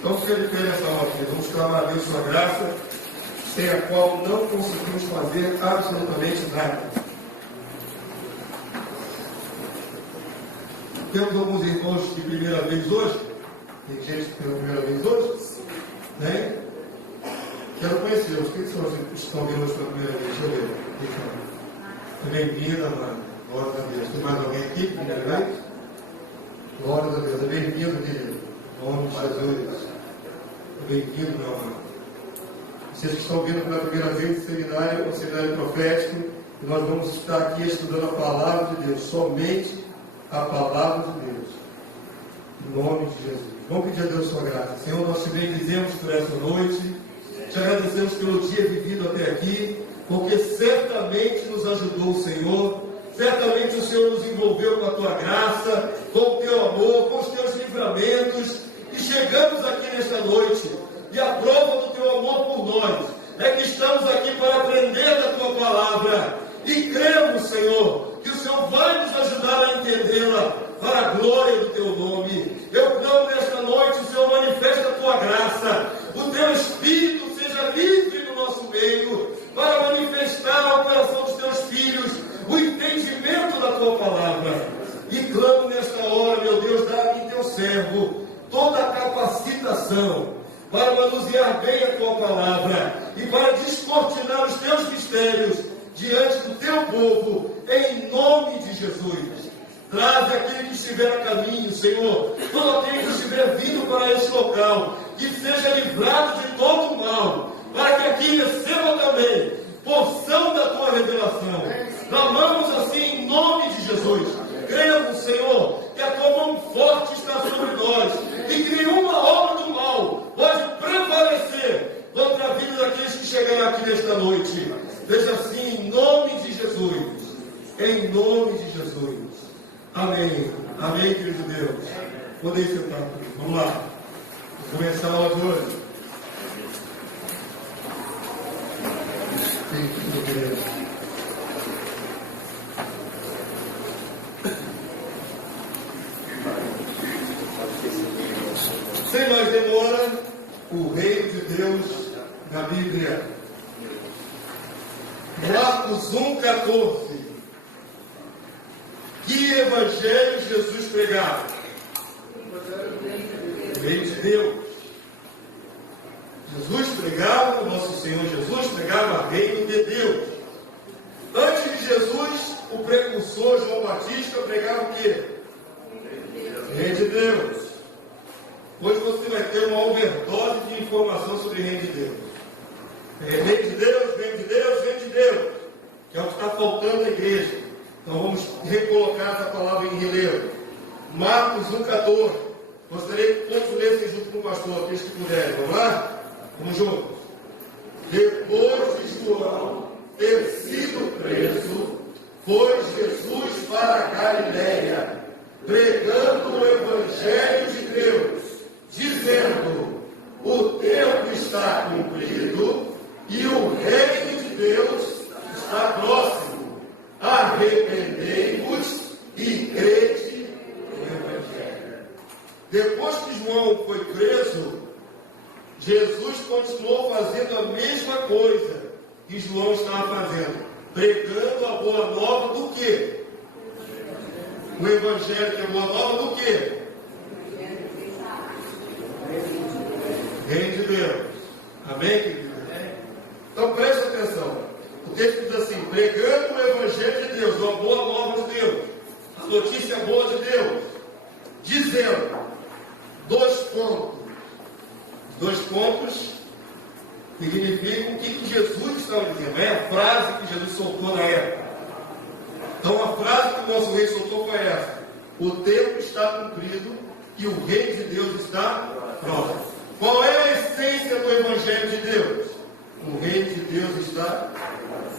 Então fica de pé nessa hora, vamos clamar a Deus sua graça, sem a qual não conseguimos fazer absolutamente nada. Temos alguns irmãos de primeira vez hoje. Tem gente pela primeira vez hoje? Tem? Quero conhecê-los. Quem são os que estão vindo hoje pela primeira vez? Deixa eu ver. Bem-vinda, mano. Glória a Deus. Tem mais alguém aqui? Primeira vez? Glória a Deus. É bem-vindo, querido. Em nome de Jesus. Bem-vindo, meu amado. Vocês que estão vindo pela primeira vez do seminário, o seminário profético, e nós vamos estar aqui estudando a palavra de Deus, somente a palavra de Deus. Em nome de Jesus. Vamos pedir a Deus sua graça. Senhor, nós te bendizemos por essa noite, te agradecemos pelo dia vivido até aqui, porque certamente nos ajudou o Senhor, certamente o Senhor nos envolveu com a tua graça, com o teu amor, com os teus livramentos, e chegamos aqui nesta noite, e a prova do teu amor por nós é que estamos aqui para aprender da tua palavra, e cremos, Senhor, que o Senhor vai nos ajudar a entendê-la para a glória do teu nome. Eu clamo nesta noite, o Senhor manifesta a tua graça, o teu Espírito seja livre no nosso meio, para manifestar ao coração dos teus filhos o entendimento da tua palavra. E clamo nesta hora, meu Deus, dá-me teu servo toda a capacitação para manusear bem a tua palavra e para descortinar os teus mistérios diante do teu povo, em nome de Jesus. Traz aquele que estiver a caminho, Senhor, todo aquele que estiver vindo para este local, que seja livrado de todo o mal, para que aqui receba também porção da tua revelação. Clamamos assim em nome de Jesus. Cremos, Senhor, que a tua mão forte está sobre nós e que nenhuma obra do mal pode prevalecer contra a vida daqueles que chegaram aqui nesta noite. Seja assim em nome de Jesus. Em nome de Jesus. Amém. Amém, querido Deus. Podem sentar. Vamos lá. Vamos começar a aula de hoje. Sem mais demora, o reino de Deus na Bíblia. Marcos 1,14. Que evangelho Jesus pregava? O reino de Deus. Jesus pregava, o nosso Senhor Jesus pregava o reino de Deus. Antes de Jesus, o precursor João Batista pregava o quê? O reino de Deus. Hoje você vai ter uma overdose de informação sobre o reino de Deus. Reino de Deus, reino de Deus, reino de Deus. Que é o que está faltando na igreja. Então vamos recolocar essa palavra em relevo. Marcos 1,14. Gostaria que todos lessem junto com o pastor, aqueles que puderem. Vamos lá? Vamos juntos. Depois de João ter sido preso, foi Jesus para a Galiléia, pregando o Evangelho de Deus, dizendo: o tempo está cumprido e o reino de Deus está próximo. Arrependei-vos e crede no Evangelho. Depois que João foi preso, Jesus continuou fazendo a mesma coisa que João estava fazendo, pregando a boa nova do quê? O Evangelho, que é a boa nova do quê? Reino de Deus. Amém, querido? Então preste atenção. O texto diz assim: pregando o Evangelho de Deus, a boa nova de Deus, a notícia boa de Deus, dizendo, dois pontos significam o que Jesus estava dizendo. É a frase que Jesus soltou na época. Então a frase que o nosso rei soltou foi essa: o tempo está cumprido e o reino de Deus está próximo. Qual é a essência do Evangelho de Deus? O reino de Deus está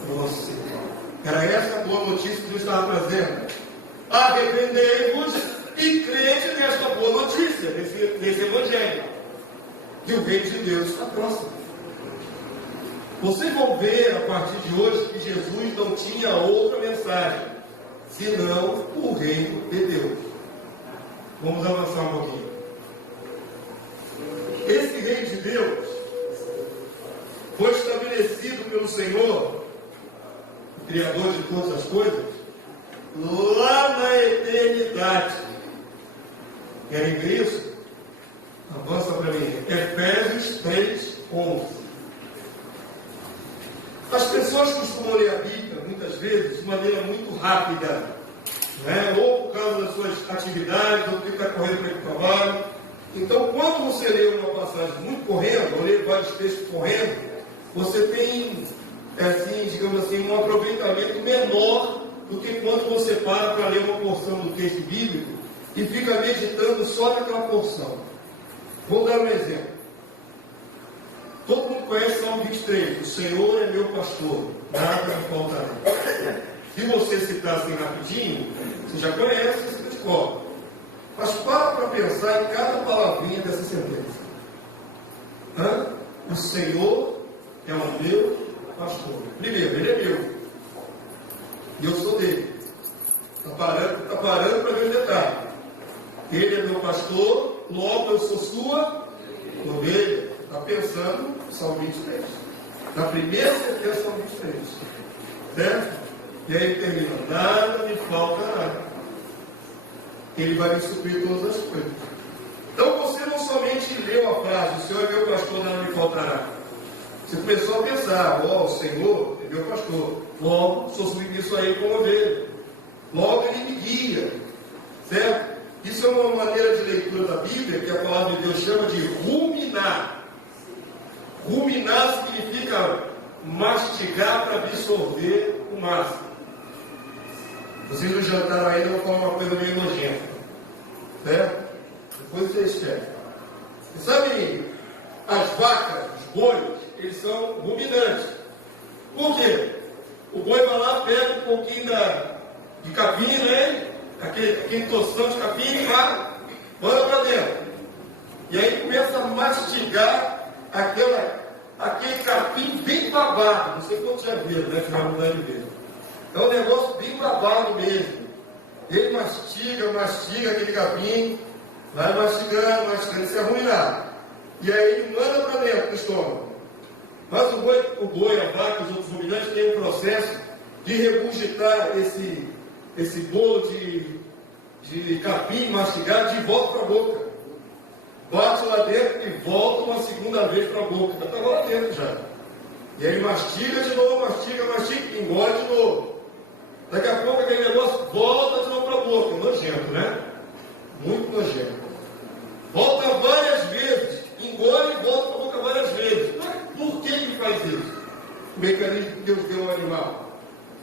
próximo. Era essa a boa notícia que Deus estava trazendo. Arrependei-vos e crede nesta boa notícia, nesse Evangelho. Que o reino de Deus está próximo. Vocês vão ver a partir de hoje que Jesus não tinha outra mensagem, senão o reino de Deus. Vamos avançar um pouquinho. Senhor, o Criador de todas as coisas, lá na eternidade. Querem ver isso? Avança para mim. Efésios 3:11. As pessoas costumam ler a Bíblia, muitas vezes, de maneira muito rápida, né? Ou por causa das suas atividades, ou porque está correndo para o trabalho. Então, quando você lê uma passagem muito correndo, ou lê vários textos correndo, você tem, assim, digamos assim, um aproveitamento menor do que quando você para ler uma porção do texto bíblico e fica meditando só naquela porção. Vou dar um exemplo. Todo mundo conhece Salmo 23. O Senhor é meu pastor, nada me faltará. Se você citar assim rapidinho, você já conhece esse descobre. Mas para pensar em cada palavrinha dessa sentença. O Senhor é o meu pastor. Primeiro, Ele é meu. E eu sou dele. Está parando para ver o detalhe. Ele é meu pastor, logo eu sou sua ovelha. Está pensando no Salmo 23. Na primeira sentença, Salmo 23. Certo? E aí ele termina: nada me faltará. Ele vai me suprir todas as coisas. Então você não somente leu a frase, o Senhor é meu pastor, nada me faltará. Você começou a pensar: o Senhor é meu pastor, logo sou submisso a Ele como ovelha. Logo Ele me guia. Certo? Isso é uma maneira de leitura da Bíblia que a palavra de Deus chama de ruminar. Ruminar significa mastigar para absorver o máximo. Vocês não jantaram ainda, eu vou falar uma coisa meio nojenta. Certo? Depois vocês querem. Você sabe, as vacas, os bois, eles são ruminantes. Por quê? O boi vai lá, pega um pouquinho de capim, né? Aquele tostão de capim e vai, manda para dentro. E aí começa a mastigar aquele capim bem babado. Não sei quanto já viram, né? Que vai mudar de vez. É um negócio bem babado mesmo. Ele mastiga aquele capim, vai mastigando, isso é ruminar. E aí ele manda para dentro do estômago. Mas o boi, a vaca, os outros ruminantes têm um processo de regurgitar esse bolo de capim mastigado de volta para a boca. Bate lá dentro e volta uma segunda vez para a boca. Já estava lá dentro já. E aí ele mastiga de novo, mastiga, engole de novo. Daqui a pouco aquele negócio volta de novo para a boca. Nojento, né? Muito nojento. Volta várias vezes. Engole e volta para a boca várias vezes. Por que ele faz isso? O mecanismo que Deus deu ao animal.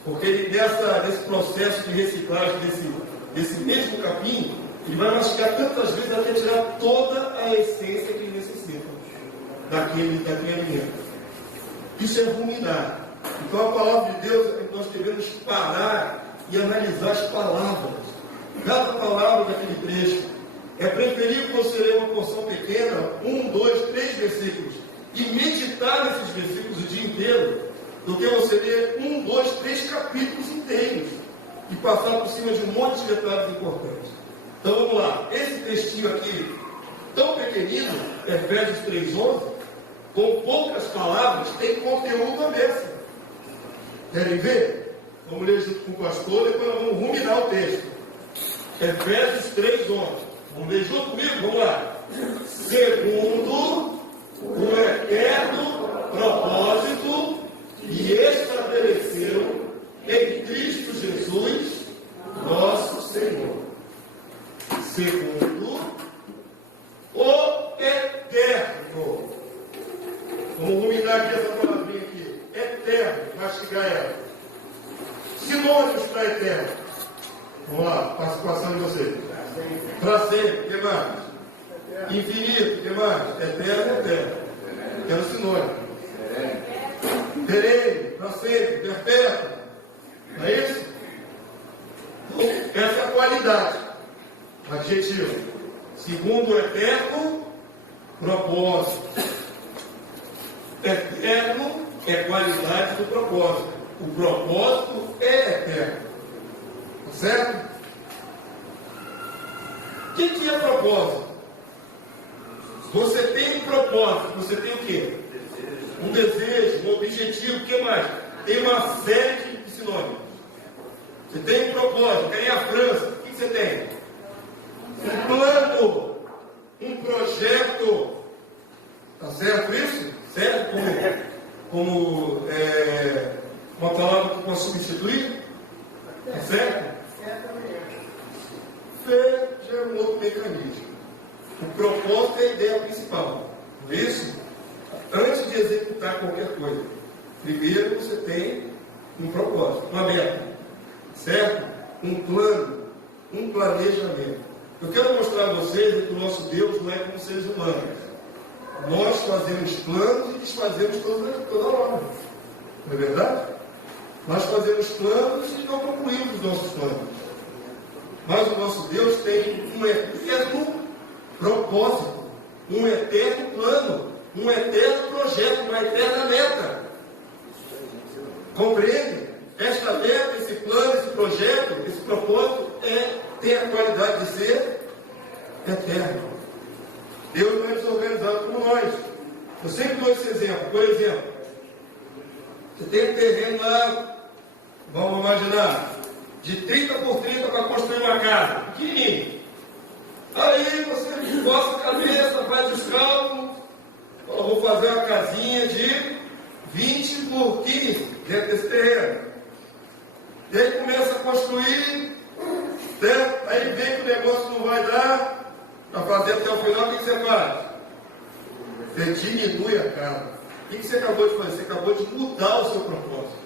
Porque ele, nesse processo de reciclagem desse mesmo capim, ele vai mastigar tantas vezes até tirar toda a essência que ele necessita daquele alimento. Isso é ruminar. Então a palavra de Deus, nós devemos parar e analisar as palavras. Cada palavra daquele trecho. É preferível você ler uma porção pequena, 1, 2, 3 versículos, e meditar nesses versículos o dia inteiro, do que você ler 1, 2, 3 capítulos inteiros e passar por cima de um monte de detalhes importantes. Então vamos lá. Esse textinho aqui, tão pequenino, Efésios 3:11, com poucas palavras, tem conteúdo à beça. Querem ver? Vamos ler junto com o pastor, depois nós vamos ruminar o texto. Efésios 3:11. Vamos ler junto comigo? Vamos lá. Segundo o eterno propósito que estabeleceu em Cristo Jesus, nosso Senhor. Segundo o eterno. Vamos ruminar aqui essa palavrinha aqui. Eterno, mastigar ela. Sinônimos para eterno. Vamos lá, passando em você. Para sempre, o que mais? Infinito, o que mais? Eterno. Quero sinônimo. Perene, para sempre, perpétuo. Não é isso? Então, essa é a qualidade. Adjetivo. Segundo o eterno propósito. Eterno é qualidade do propósito. O propósito é eterno. Certo? O que é propósito? Você tem um propósito. Você tem o quê? um desejo, um objetivo, o que mais? Tem uma série de sinônimos. Você tem um propósito, eu quero ir à França. O que você tem? Um plano, um projeto. Está certo isso? Certo? Como uma palavra que posso substituir? Está certo? Fé já é um outro mecanismo. O propósito é a ideia principal. Não é isso? Antes de executar qualquer coisa, primeiro você tem um propósito, uma meta, certo? Um plano, um planejamento. Eu quero mostrar a vocês que o nosso Deus não é como seres humanos. Nós fazemos planos e desfazemos toda hora. Não é verdade? Nós fazemos planos e não concluímos os nossos planos. Mas o nosso Deus tem um eterno propósito, um eterno plano, um eterno projeto, uma eterna meta. Compreende? Esta meta, esse plano, esse projeto, esse propósito tem a qualidade de ser eterno. Deus não é desorganizado como nós. Eu sempre dou esse exemplo. Por exemplo, você tem um terreno lá, vamos imaginar, de 30 por 30 para construir uma casa, pequenininho. Aí você coça a cabeça, faz os cálculos, fala, vou fazer uma casinha de 20 por 15 dentro desse terreno. E aí começa a construir, certo? Aí vê que o negócio não vai dar para fazer até o final, o que você faz? Você diminui a casa. O que você acabou de fazer? Você acabou de mudar o seu propósito.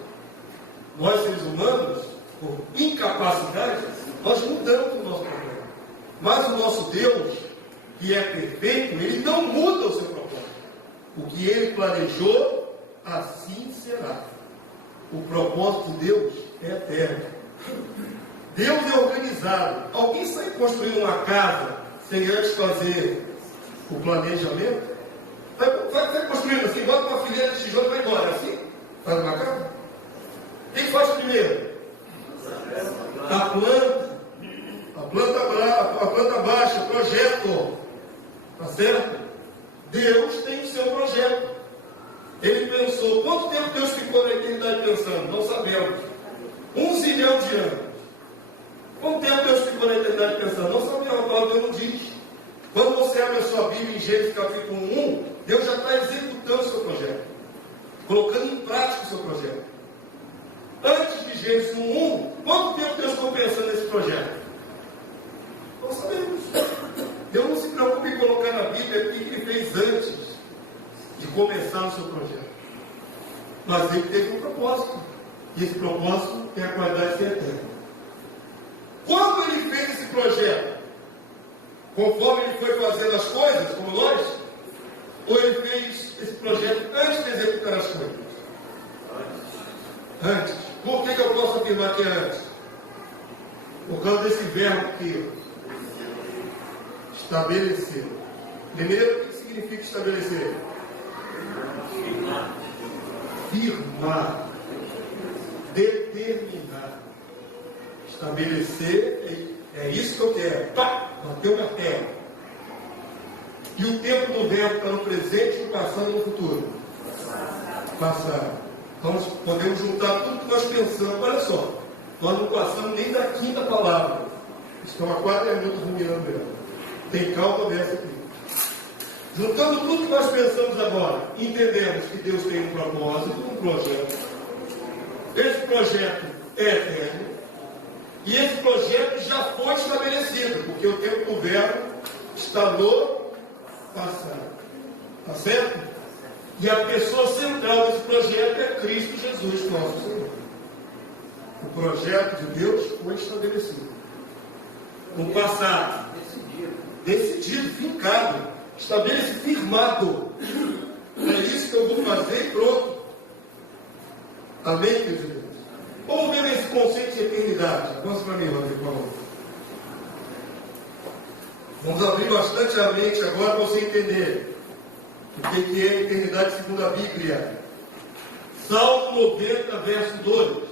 Nós, seres humanos, por incapacidade, nós mudamos o nosso propósito. Mas o nosso Deus, que é perfeito, ele não muda o seu propósito. O que ele planejou, assim será. O propósito de Deus é eterno. Deus é organizado. Alguém sai construindo uma casa sem antes fazer o planejamento? Vai construindo assim, bota uma fileira de tijolo e vai embora, assim? Faz uma casa? O que faz primeiro? A planta baixa, o projeto. Tá certo? Deus tem o seu projeto. Ele pensou, quanto tempo Deus ficou na eternidade pensando? Não sabemos. 1 zilhão de anos. Quanto tempo Deus ficou na eternidade pensando? Não sabemos, a palavra Deus não diz. Quando você abre a sua Bíblia em Gênesis capítulo 1, Deus já está executando o seu projeto. Colocando em prática o seu projeto. Antes de Gênesis 1, quanto tempo Deus ficou pensando nesse projeto? Não sabemos. Deus não se preocupa em colocar na Bíblia o que ele fez antes de começar o seu projeto. Mas ele teve um propósito. E esse propósito tem a qualidade de ser eterno. Quando ele fez esse projeto, conforme ele foi fazendo as coisas, como nós, ou ele fez esse projeto antes de executar as coisas? Antes. Por que eu posso afirmar que é antes? Por causa desse verbo que estabelecer. Primeiro, o que significa estabelecer? Firmar. Determinar. Estabelecer, é isso que eu quero. Pá! Bateu o martelo. E o tempo do verbo está no presente, no passado e no futuro. Passado. Então podemos juntar tudo que nós pensamos. Olha só, nós não passamos nem da quinta palavra. Estão há 4 minutos ruminando ela. Tem calma dessa aqui. Juntando tudo que nós pensamos agora, entendemos que Deus tem um propósito, um projeto. Esse projeto é eterno. E esse projeto já foi estabelecido, porque o tempo do verbo está no passado. Está certo? E a pessoa central desse projeto é Cristo Jesus, nosso Senhor. O projeto de Deus foi estabelecido. No passado. Decidido, fincado, estabelecido, firmado. É isso que eu vou fazer e pronto. Amém, queridos irmãos? Vamos ver esse conceito de eternidade. Avança para mim, Rodrigo, por favor. Vamos abrir bastante a mente agora para você entender o que é a eternidade segundo a Bíblia. Salmo 90, verso 2.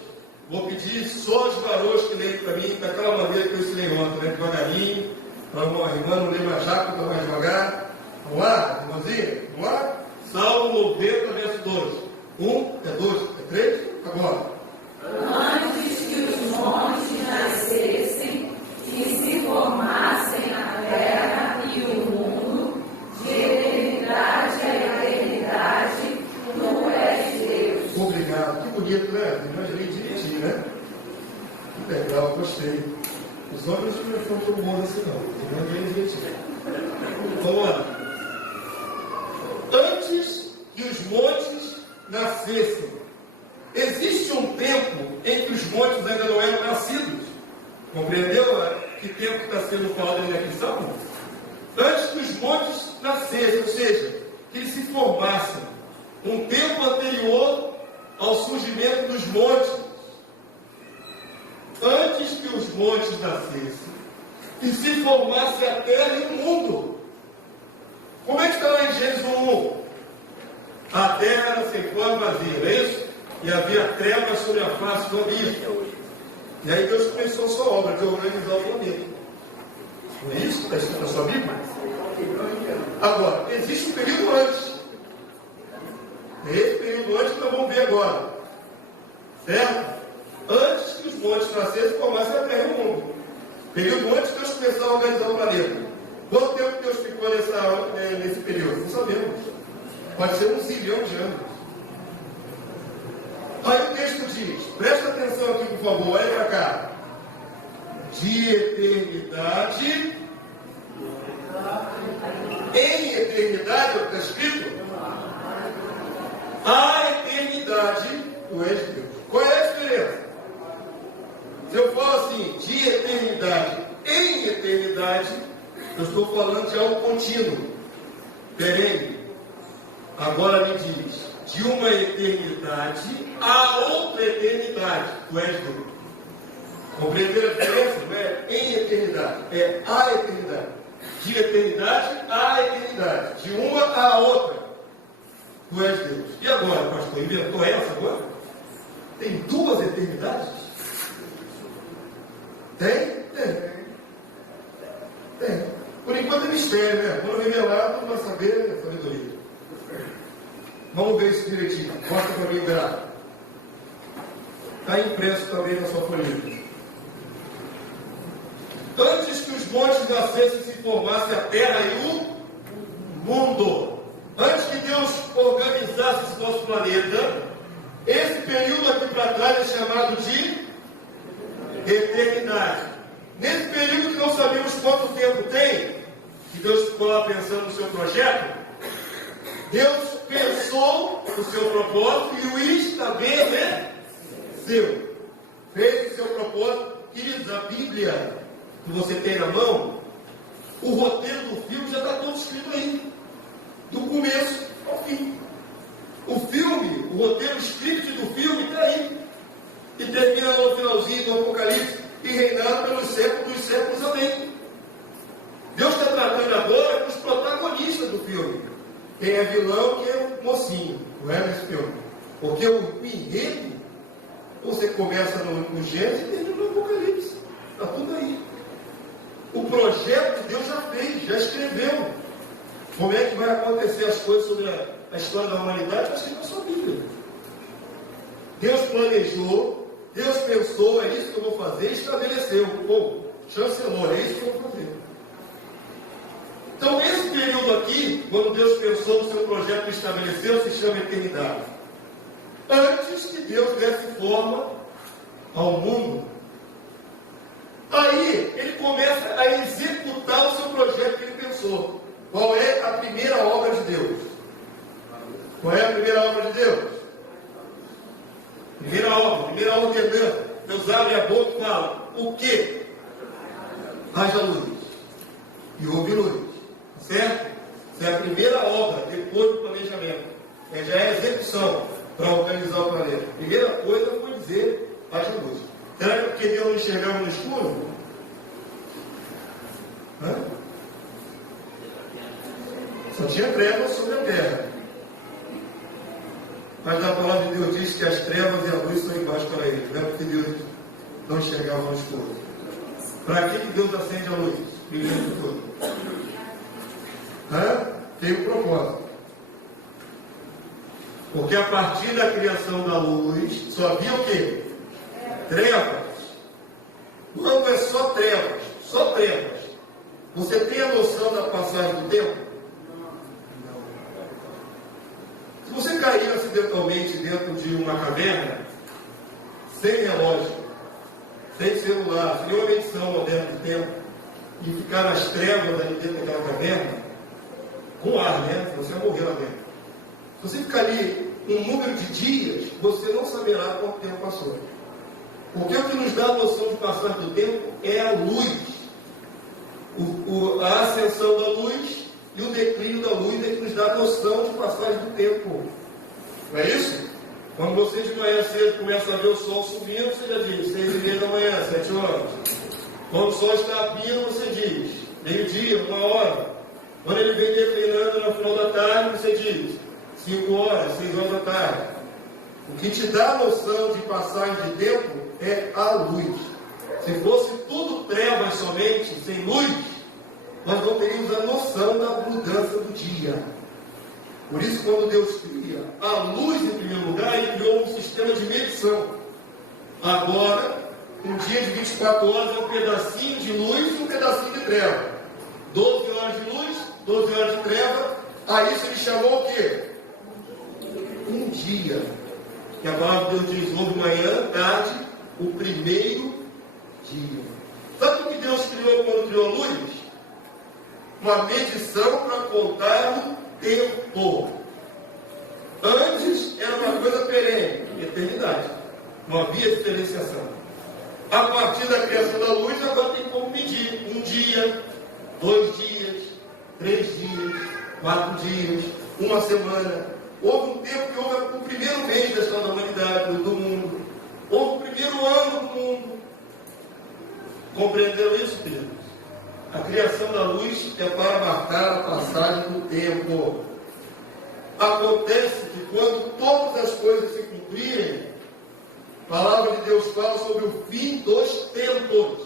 Vou pedir só os varões que leem para mim, daquela maneira que eu ensinei ontem, né? Devagarinho, para uma irmã não ler mais rápido, mais devagar. Vamos lá, irmãzinha? Vamos lá? Salmo 90, verso 2. 1, é 2, é 3, agora. Antes que os montes nascessem e se formassem a terra e o mundo, de eternidade a eternidade, tu és Deus. Obrigado. Que bonito, né? Imaginei direitinho, né? Que legal, gostei. Os homens não estão todo mundo assim, não. Imaginei direitinho. Vamos lá. Antes que os montes nascessem. Existe um tempo em que os montes ainda não eram nascidos. Compreendeu que tempo está sendo falado aí naquele salmo? Antes que os montes nascessem, ou seja, que eles se formassem. Um tempo anterior ao surgimento dos montes. Antes que os montes nascessem e se formasse a terra e o mundo. Como é que está lá em Gênesis 1? A terra era sem forma vazia, não é isso? E havia trevas sobre a face do abismo. E aí Deus começou a sua obra de organizar o planeta. Não é isso? Está escrito na sua Bíblia? Agora, existe um período antes. É esse período antes que nós vamos ver agora. Certo? Antes que os montes nascessem, formassem a terra e o mundo. Período antes que Deus começou a organizar o planeta. Quanto tempo Deus ficou nesse período? Não sabemos. Pode ser 1 zilhão de anos. Aí o texto diz, presta atenção aqui por favor, olha para cá. De eternidade, em eternidade, está escrito? A eternidade, tu és Deus. Qual é a diferença? Se eu falo assim, de eternidade em eternidade, eu estou falando de algo contínuo, perene. Agora me diz, de uma eternidade a outra eternidade, tu és Deus. Compreenderam a diferença? Não é em eternidade, é a eternidade. De eternidade a eternidade, de uma a outra, tu és Deus. E agora, pastor, inventou essa agora? Tem 2 eternidades? Tem? Tem. Por enquanto é mistério, né? Quando revelar, tu vai saber a sabedoria. Vamos ver isso direitinho. Mostra para mim o gráfico. Está impresso também na sua folha. Antes que os montes nascessem e se formasse a terra e o mundo. Antes que Deus organizasse esse nosso planeta, esse período aqui para trás é chamado de eternidade. Nesse período que não sabemos quanto tempo tem, que Deus ficou lá pensando no seu projeto, Deus pensou no seu propósito e o estabeleceu. Fez o seu propósito. Queridos, a Bíblia que você tem na mão, o roteiro do filme já está todo escrito aí. Do começo ao fim. O filme, o roteiro, o script do filme está aí. E termina no finalzinho do Apocalipse e reinado pelos séculos dos séculos. Amém. Deus está tratando agora com os protagonistas do filme. Quem é vilão, quem é o mocinho. Não é nesse filme. Porque o enredo, você começa no Gênesis e termina no Apocalipse. Está tudo aí. O projeto que Deus já fez, já escreveu. Como é que vai acontecer as coisas sobre a história da humanidade? Está escrito na sua Bíblia. Deus planejou, Deus pensou, é isso que eu vou fazer, e estabeleceu. Ou chancelou, é isso que eu vou fazer. Então, esse período aqui, quando Deus pensou no seu projeto e estabeleceu, se chama eternidade. Antes que Deus desse forma ao mundo. Aí, ele começa a executar o seu projeto que ele pensou. Qual é a primeira obra de Deus? Qual é a primeira obra de Deus? Primeira obra de Deus. Deus abre a boca e fala, o quê? Haja luz. E houve luz. Certo? Essa é a primeira obra, depois do planejamento. Já é a execução para organizar o planeta. Primeira coisa foi dizer, haja luz. Será que é porque Deus não enxergava no escuro? Só tinha trevas sobre a terra. Mas na palavra de Deus diz que as trevas e a luz são iguais para ele. Não é porque Deus não enxergava no escuro. Para que Deus acende a luz? Brilhando tudo. Tem um propósito. Porque a partir da criação da luz, só havia o quê? Trevas. Não é só trevas, só trevas. Você tem a noção da passagem do tempo? Não. Se você cair acidentalmente dentro de uma caverna, sem relógio, sem celular, sem nenhuma medição moderna do tempo, e ficar nas trevas ali dentro daquela caverna, com ar, né? Você vai morrer lá dentro. Se você ficar ali um número de dias, você não saberá quanto tempo passou. Porque o que nos dá a noção de passagem do tempo é a luz. A ascensão da luz e o declínio da luz é que nos dá a noção de passagem do tempo. Não é isso? Quando você de manhã cedo começa a ver o sol subindo, você já diz 6h30 da manhã, 7 horas. Quando o sol está abrindo, você diz meio-dia, 1h. Quando ele vem declinando no final da tarde, você diz 5 horas, 6 horas da tarde. O que te dá a noção de passagem de tempo é a luz. Se fosse tudo trevas somente, sem luz, nós não teríamos a noção da mudança do dia. Por isso, quando Deus cria a luz em primeiro lugar, Ele criou um sistema de medição. Agora, um dia de 24 horas é um pedacinho de luz e um pedacinho de treva. 12 horas de luz, 12 horas de treva. A isso Ele chamou o quê? Um dia. E a palavra de Deus diz: houve manhã, tarde, o primeiro dia. Sabe o que Deus criou quando criou a luz? Uma medição para contar o tempo. Antes era uma coisa perene, eternidade. Não havia diferenciação. A partir da criação da luz, agora tem como medir. 1 dia, 2 dias, 3 dias, 4 dias, 1 semana. Houve um tempo que houve o primeiro mês da história da humanidade, do mundo. Houve o primeiro ano do mundo. Compreenderam isso, queridos? A criação da luz é para marcar a passagem do tempo. Acontece que quando todas as coisas se cumprirem, a palavra de Deus fala sobre o fim dos tempos.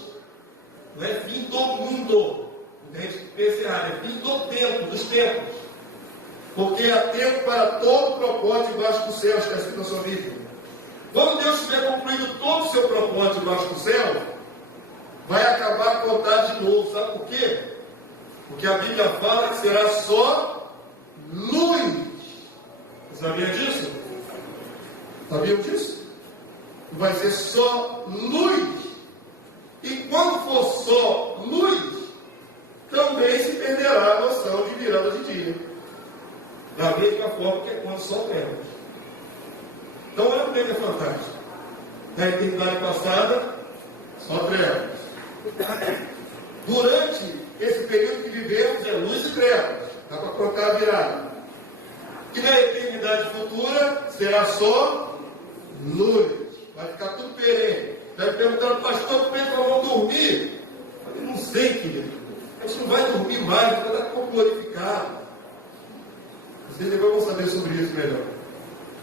Não é fim do mundo. A gente pensa errado, é fim do tempo, dos tempos. Porque há tempo para todo propósito debaixo do céu, está escrito na sua Bíblia. Quando Deus tiver concluído todo o seu propósito debaixo do céu, vai acabar a contar de novo. Sabe por quê? Porque a Bíblia fala que será só luz. Você sabia disso? Sabiam disso? Vai ser só luz. E quando for só luz, também se perderá a noção de virada de dia. Da mesma forma que é quando só trevas. Então olha como é que é fantástico. Na eternidade passada, só trevas. Durante esse período que vivemos é luz e trevas. Dá para contar a virada. E na eternidade futura será só luz. Vai ficar tudo perene. Deve perguntar, pastor, como é que nós vamos dormir? Eu não sei, querido. A gente não vai dormir mais, vai dar corpo glorificado. Vocês depois vão saber sobre isso melhor.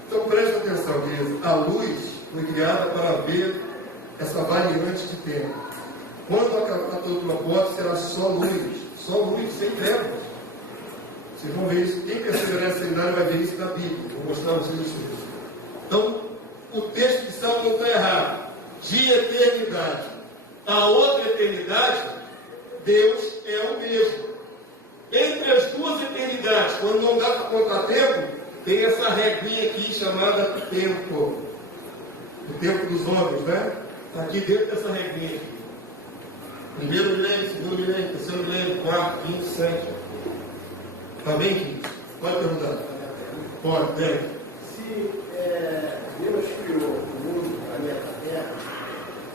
Então preste atenção, querido. A luz foi criada para ver essa variante de tempo. Quando acabar todo o propósito, será só luz, sem trevas. Vocês vão ver isso. Quem perseverar nesse seminário vai ver isso na Bíblia. Vou mostrar a vocês isso. Então, o texto de Salmo não está errado. De eternidade a outra eternidade, Deus é o mesmo. Entre as duas eternidades, quando não dá para contar tempo, tem essa regrinha aqui chamada tempo. O tempo dos homens, né? Está aqui dentro dessa regrinha aqui. Primeiro milênio, segundo milênio, terceiro milênio, quarto, quinto, sétimo. Está bem, Quinto? Pode perguntar. Pode, vem. Se Deus criou o mundo, o planeta Terra,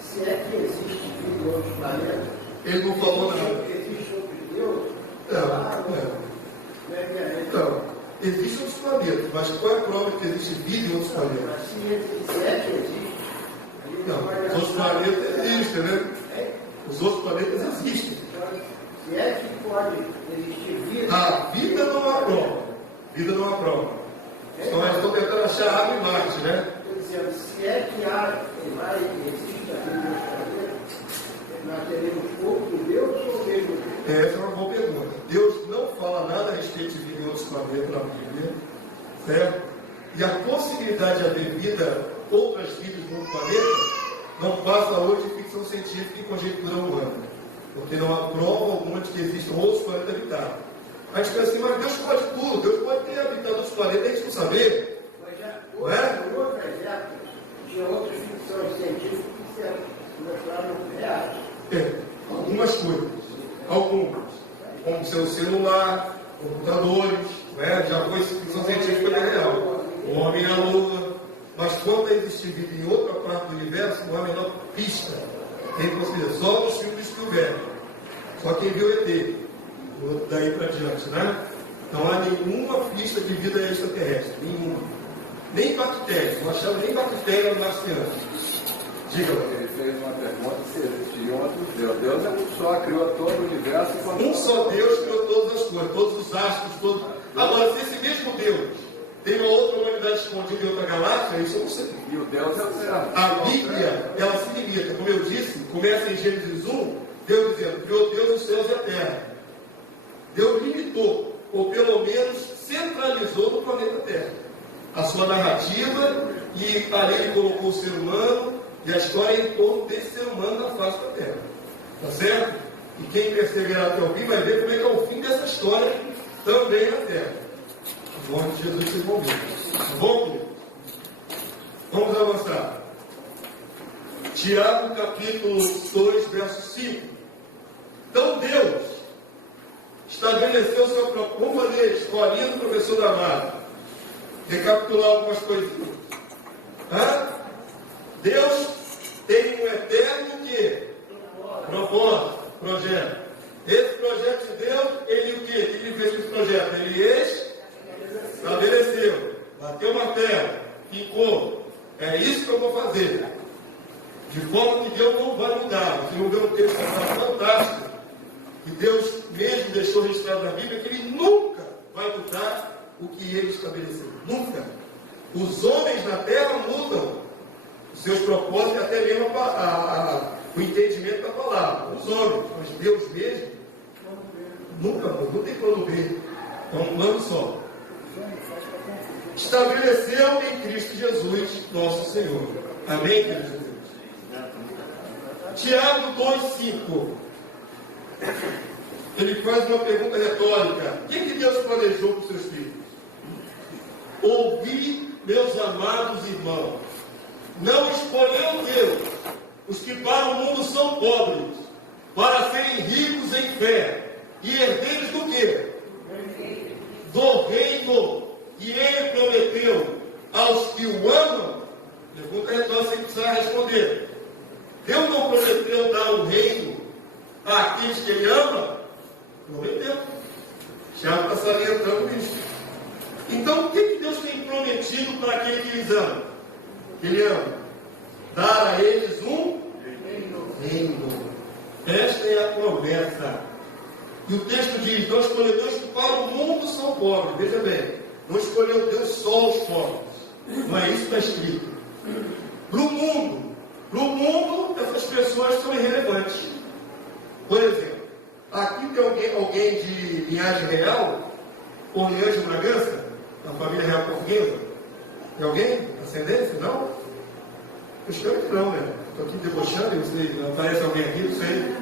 se é que existe vida em outros planetas, Ele não falou nada. existe outro Deus? Então, existem outros planetas, mas qual é a prova que existe vida em outros planetas? Mas se é que existe, Não, os outros planetas existem, né? Os outros planetas existem. se é que pode existir vida, A vida não há prova. Vida não há prova. Então, nós estamos tentando achar água em Marte, né? estou dizendo, se é que há, que vai, que existe a vida em outros planetas, nós teremos pouco de Deus ou mesmo Deus? Essa é uma boa pergunta. Deus não fala nada a respeito de vida em outros planetas na Bíblia, certo? e a possibilidade de haver vida, outras vidas no planeta, não passa hoje de ficção científica e conjectura humana, porque não há prova alguma de que existam outros planetas habitados. A gente pensa assim, mas Deus pode tudo, Deus pode ter habitado outros planetas, a gente não saber. Mas já, Não é? em outras épocas, tinha outras ficções científicas que se mostraram reais. Algumas coisas, algumas, como seu celular, computadores, já foi ficção científica real, o homem na lua, mas quando existir vida em outra parte do universo, não há a menor pista, tem possibilidade, só nos filmes que houver, só quem viu ET, daí para diante, né? Não há nenhuma pista de vida extraterrestre, nenhuma, nem bactérias, não achamos nem bactéria no marciano. Diga lá. Ele fez uma pergunta se existiam outros deuses. Deus é um só, criou todo o universo. Um só Deus criou todas as coisas, todos os astros, todos. Agora, se esse mesmo Deus tem uma outra humanidade escondida em outra galáxia, isso eu não sei. E o Deus é o certo. A Bíblia, ela se limita, como eu disse, começa em Gênesis 1, Deus dizendo, criou Deus os céus e a terra. Deus limitou, ou pelo menos centralizou no planeta Terra a sua narrativa, e ali ele colocou o ser humano e a história em torno desse ser humano na face da Terra. Tá certo? E quem perseverar até o fim vai ver como é que é o fim dessa história também na Terra. Em nome de Jesus, vocês vão ver. Tá bom, querido? Vamos avançar. Tiago, capítulo 2, verso 5. Então Deus estabeleceu o seu próprio. Vamos fazer escolinha do professor da Mara. Recapitular algumas coisinhas. Deus tem um eterno quê? Propósito, projeto. Esse projeto de Deus, ele o quê? O que ele fez com esse projeto? Ele estabeleceu, bateu o martelo, ficou. É isso que eu vou fazer. De forma que Deus não vai mudar. Você não vê um texto fantástico que Deus mesmo deixou registrado na Bíblia, que Ele nunca vai mudar o que Ele estabeleceu. Nunca. Os homens na terra mudam os seus propósitos e até mesmo o entendimento da palavra. Os homens, mas Deus mesmo nunca muda. Não tem plano B. É um plano só. Estabeleceu em Cristo Jesus, nosso Senhor. Amém, queridos? Tiago 2,5. Ele faz uma pergunta retórica. O que Deus planejou para os seus filhos? Ouvi, meus amados irmãos, não escolheu Deus os que para o mundo são pobres, para serem ricos em fé e herdeiros do quê? Do reino que Ele prometeu aos que o amam. Pergunta retórica, você precisa responder. Deus não prometeu dar o reino àqueles que Ele ama? Prometeu. Tiago está salientando isso. Então, o que Deus tem prometido para aquele que eles amam? Que Ele ama? Dar a eles um reino. Esta é a promessa. E o texto diz, não escolheu Deus que para o mundo são pobres. Veja bem, não escolheu Deus só os pobres. Não é isso que está escrito. Para o mundo, essas pessoas são irrelevantes. Por exemplo, aqui tem alguém de linhagem real, ou linhagem Bragança, da família real portuguesa? Tem alguém? Ascendência? Não? Eu espero que não, né? Estou aqui debochando, não sei, não aparece alguém aqui, não sei.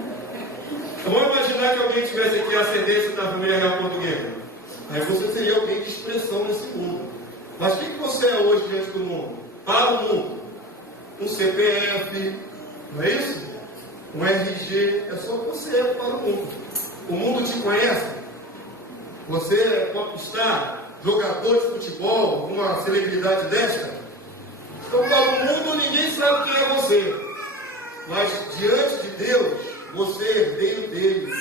Então, vamos imaginar que alguém tivesse aqui a ascendência da família real portuguesa. Aí você seria alguém de expressão nesse mundo. Mas o que você é hoje diante do mundo? Para o mundo. Um CPF, não é isso? Um RG, é só você para o mundo. O mundo te conhece. Você é popstar, jogador de futebol, uma celebridade desta. Então, para o mundo, ninguém sabe quem é você. Mas, diante de Deus, você é herdeiro dele.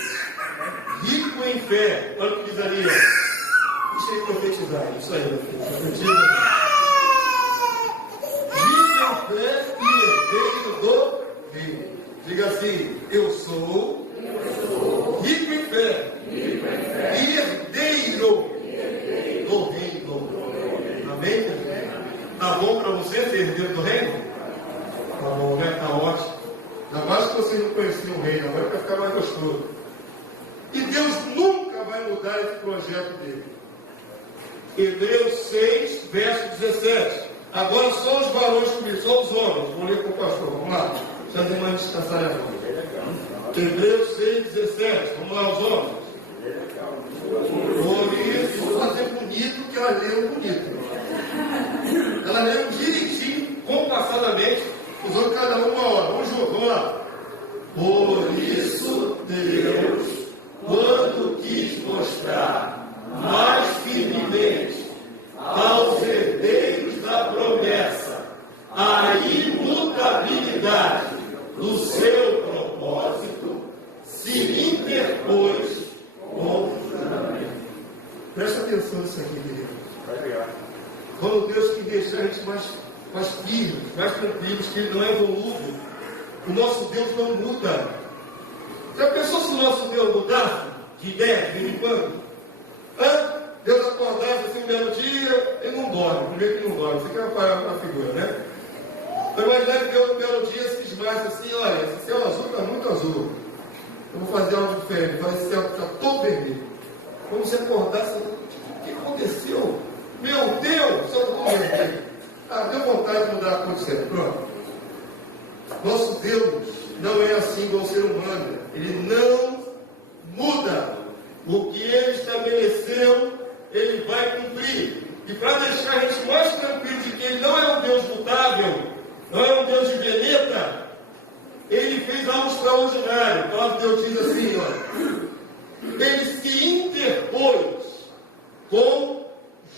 Rico em fé. Olha o que diz ali. Deixa eu profetizar. Isso aí, meu filho. Profetiza. Rico em fé e herdeiro do reino. Diga assim, eu sou rico em fé e herdeiro do reino. Amém? Tá bom para você ser herdeiro do reino? Tá bom, né? Tá ótimo. Ainda mais que vocês não conheciam o reino, agora vai ficar mais gostoso. E Deus nunca vai mudar esse projeto dele. Hebreus 6, verso 17. Agora só os varões comigo, só os homens. Vou ler com o pastor, vamos lá. Se as irmãs descansarem a mão. Hebreus 6, 17. Vamos lá, os homens. Por isso, vou fazer bonito, que elas leram bonito. Elas leram direitinho, compassadamente, usando cada uma hora. Vamos juntos, vamos lá. Por isso, Deus, quando quis mostrar mais firmemente aos herdeiros da promessa a imutabilidade do seu propósito, se interpôs com juramento. Presta atenção nisso aqui, querido. Quando Deus quer deixar a gente mais firmes, mais tranquilos, que Ele não é volúvel, o nosso Deus não muda. Já pensou se o nosso Deus mudasse de ideia, de vez em quando? Deus acordasse assim um belo dia, Ele não dorme. Primeiro que não dorme, você quer parar na figura, né? Mas imagina que Deus um belo dia se cismasse assim: olha, esse céu azul está muito azul. Eu vou fazer algo diferente. Fala, esse céu está todo vermelho. Quando você acordasse, o que aconteceu? Meu Deus, só estou vermelho. Deu vontade de mudar a cor do céu. Pronto. Nosso Deus não é assim igual o ser humano. Ele não muda. O que Ele estabeleceu, Ele vai cumprir. E para deixar a gente mais tranquilo de que Ele não é um Deus mutável, não é um Deus de veneta, Ele fez algo extraordinário. A palavra de Deus diz assim, ó: Ele se interpôs com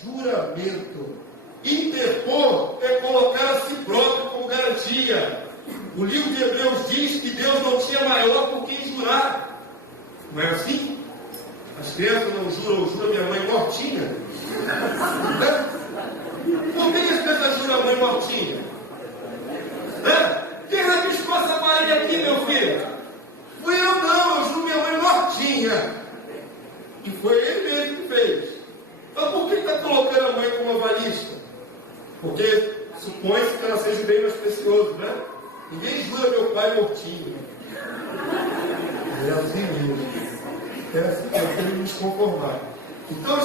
juramento. Interpor é colocar a si próprio como garantia. O livro de Hebreus diz que Deus não tinha maior por quem jurar. Não é assim? As crianças não juram, jura minha mãe mortinha. Por que as crianças juram a mãe mortinha? Quem rabiscou essa parede aqui, meu filho? Fui eu não, eu juro minha mãe mortinha. E foi ele mesmo que fez. Então por que está colocando a mãe como avalista? Porque supõe-se que ela seja bem mais precioso, né? Ninguém jura meu pai mortinho. É assim mesmo. É assim que eu tenho que nos conformar. Então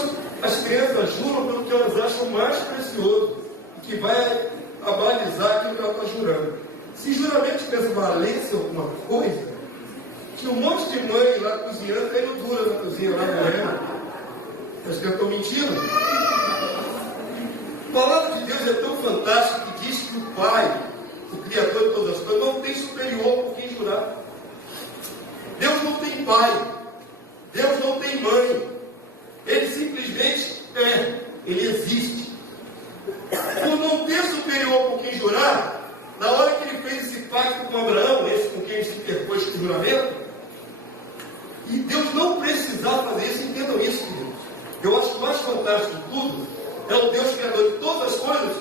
as crianças juram pelo que elas acham mais precioso, que vai abalizar aquilo que ela está jurando. Se juramento tivesse valência alguma coisa, tinha um monte de mãe lá cozinhando, caindo dura na cozinha, lá morrendo. Acho que eu estou mentindo. A palavra de Deus é tão fantástica que diz que o Pai, o Criador de todas as coisas, não tem superior por quem jurar. Deus não tem pai. Deus não tem mãe. Ele simplesmente é. Ele existe. Por não ter superior por quem jurar, na hora que ele fez esse pacto com Abraão, esse com quem ele se interpôs com o juramento, e Deus não precisava fazer isso, entendam isso, queridos. Eu acho que o mais fantástico de tudo é o Deus Criador de todas as coisas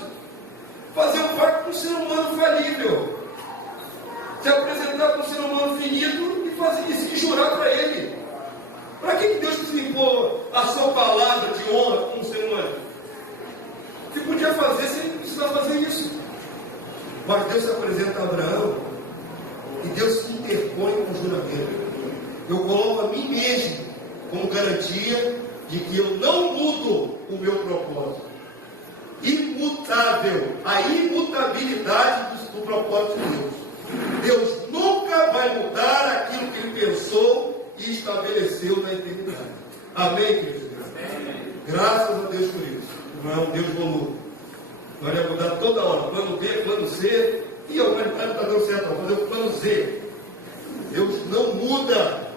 fazer um pacto com um ser humano falível, se apresentar para um ser humano finito e fazer isso, e jurar para ele. Para que Deus precisa impor a sua palavra de honra como um ser humano? O que podia fazer sem precisar fazer isso? Mas Deus se apresenta a Abraão e Deus se interpõe com o juramento. Eu coloco a mim mesmo como garantia de que eu não mudo o meu propósito. Imutável, a imutabilidade do propósito de Deus. Deus nunca vai mudar aquilo que Ele pensou e estabeleceu na eternidade. Amém, queridos? Graças a Deus por isso. Não é um Deus volúvel. Nós vamos mudar toda hora. Plano B, plano C. E a humanidade não está dando certo, vamos fazer o plano Z. Deus não muda.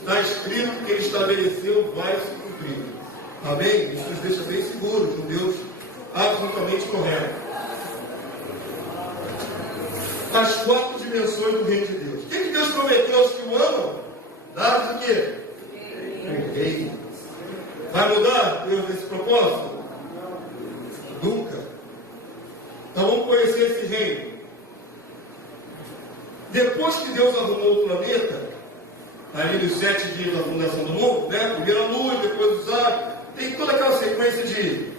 Está escrito que Ele estabeleceu, vai se cumprir. Amém? Isso nos deixa bem seguros de um Deus absolutamente correto. As 4 dimensões do reino de Deus. O que Deus prometeu aos que o amam? Dar o quê? Rei. Vai mudar Deus esse propósito? Nunca. Então vamos conhecer esse reino. Depois que Deus arrumou o planeta, ali nos 7 dias da fundação do mundo, né? Primeiro a luz, depois os ares, tem toda aquela sequência de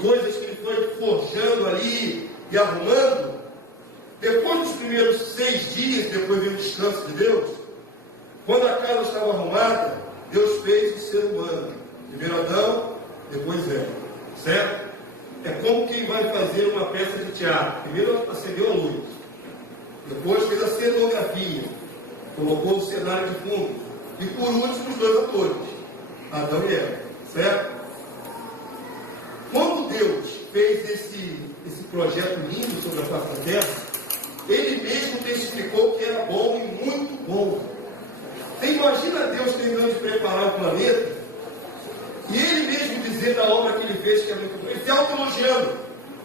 coisas que Ele foi forjando ali e arrumando. Depois dos primeiros 6 dias, depois veio o descanso de Deus, quando a casa estava arrumada, Deus fez o ser humano. Primeiro Adão, depois vela. Certo? É como quem vai fazer uma peça de teatro. Primeiro acendeu a luz, depois fez a cenografia, colocou o cenário de fundo, e por último os dois atores, Adão e Eva. Certo? Quando Deus fez esse projeto lindo sobre a face da terra, Ele mesmo testificou que era bom e muito bom. Você imagina Deus terminando de preparar o planeta, e Ele mesmo dizer da obra que Ele fez que é muito bom, Ele se autoelogiando.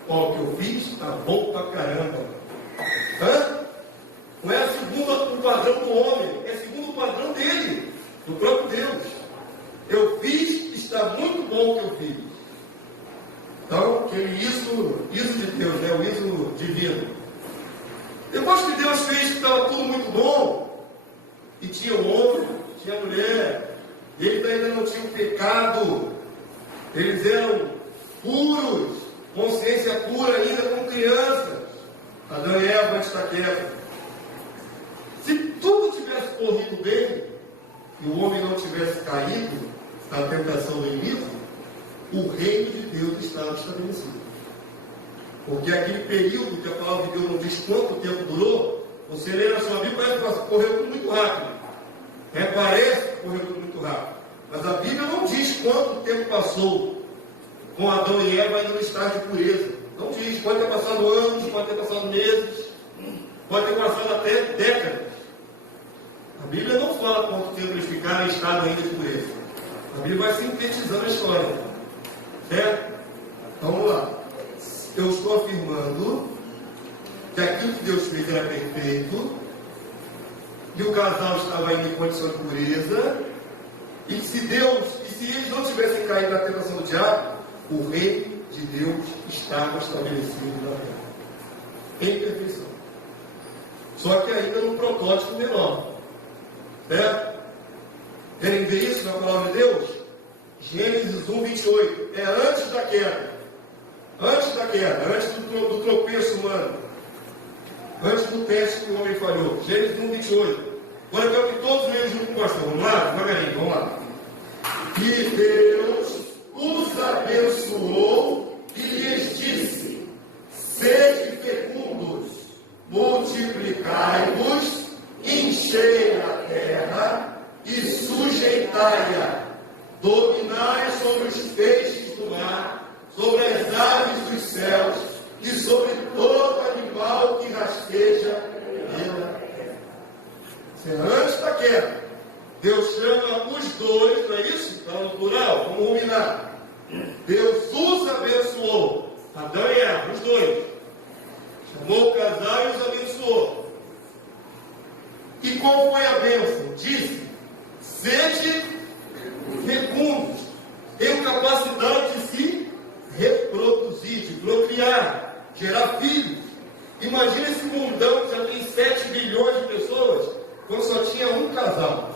Ó, o que eu fiz está bom pra caramba. Hã? Não é segundo o padrão do homem, é segundo o padrão dele, do próprio Deus. Eu fiz, está muito bom o que eu fiz. Então, aquele ISO de Deus, né? O ISO divino. Depois que Deus fez que estava tudo muito bom, e tinha o homem, tinha a mulher, e eles ainda não tinham pecado, eles eram puros, consciência pura ainda como crianças, Adão e Eva antes da queda. Se tudo tivesse corrido bem, e o homem não tivesse caído na tentação do inimigo, o reino de Deus estava estabelecido. Porque aquele período que a palavra de Deus não diz quanto tempo durou, você lê na sua Bíblia, parece que correu tudo muito rápido. Parece que correu tudo muito rápido. Mas a Bíblia não diz quanto tempo passou com Adão e Eva ainda no estágio de pureza. Não diz, pode ter passado anos, pode ter passado meses, pode ter passado até décadas. A Bíblia não fala quanto tempo eles ficaram em estado ainda de pureza. A Bíblia vai sintetizando a história. Certo? Então vamos lá. Eu estou afirmando que aquilo que Deus fez era perfeito, e o casal estava ainda em condição de pureza, e se eles não tivessem caído na tentação do diabo, o reino de Deus estava estabelecido na terra. Em perfeição. Só que ainda num protótipo menor. Certo? Querem ver isso na palavra de Deus? Gênesis 1, 28. É antes da queda. Antes da queda, antes do tropeço humano. Antes do teste que o homem falhou. Gênesis 1, 28. Agora eu quero que todos leiam junto com o pastor. Vamos lá? Devagarinho, vamos lá. E Deus os abençoou e lhes disse: sede fecundos, multiplicai-vos, enchei a terra e sujeitai-a, dominai sobre os peixes do mar, sobre as aves dos céus e sobre todo animal que rasteja pela terra. Isso é antes da queda. Deus chama os dois, não é isso? Está no plural, vamos ruminar. Deus os abençoou, Adão e Eva, os dois. Chamou o casal e os abençoou. E qual foi a bênção? Disse: sede fecundos, tenham capacidade de se reproduzir, de procriar, gerar filhos. Imagina esse mundão que já tem 7 bilhões de pessoas, quando só tinha um casal.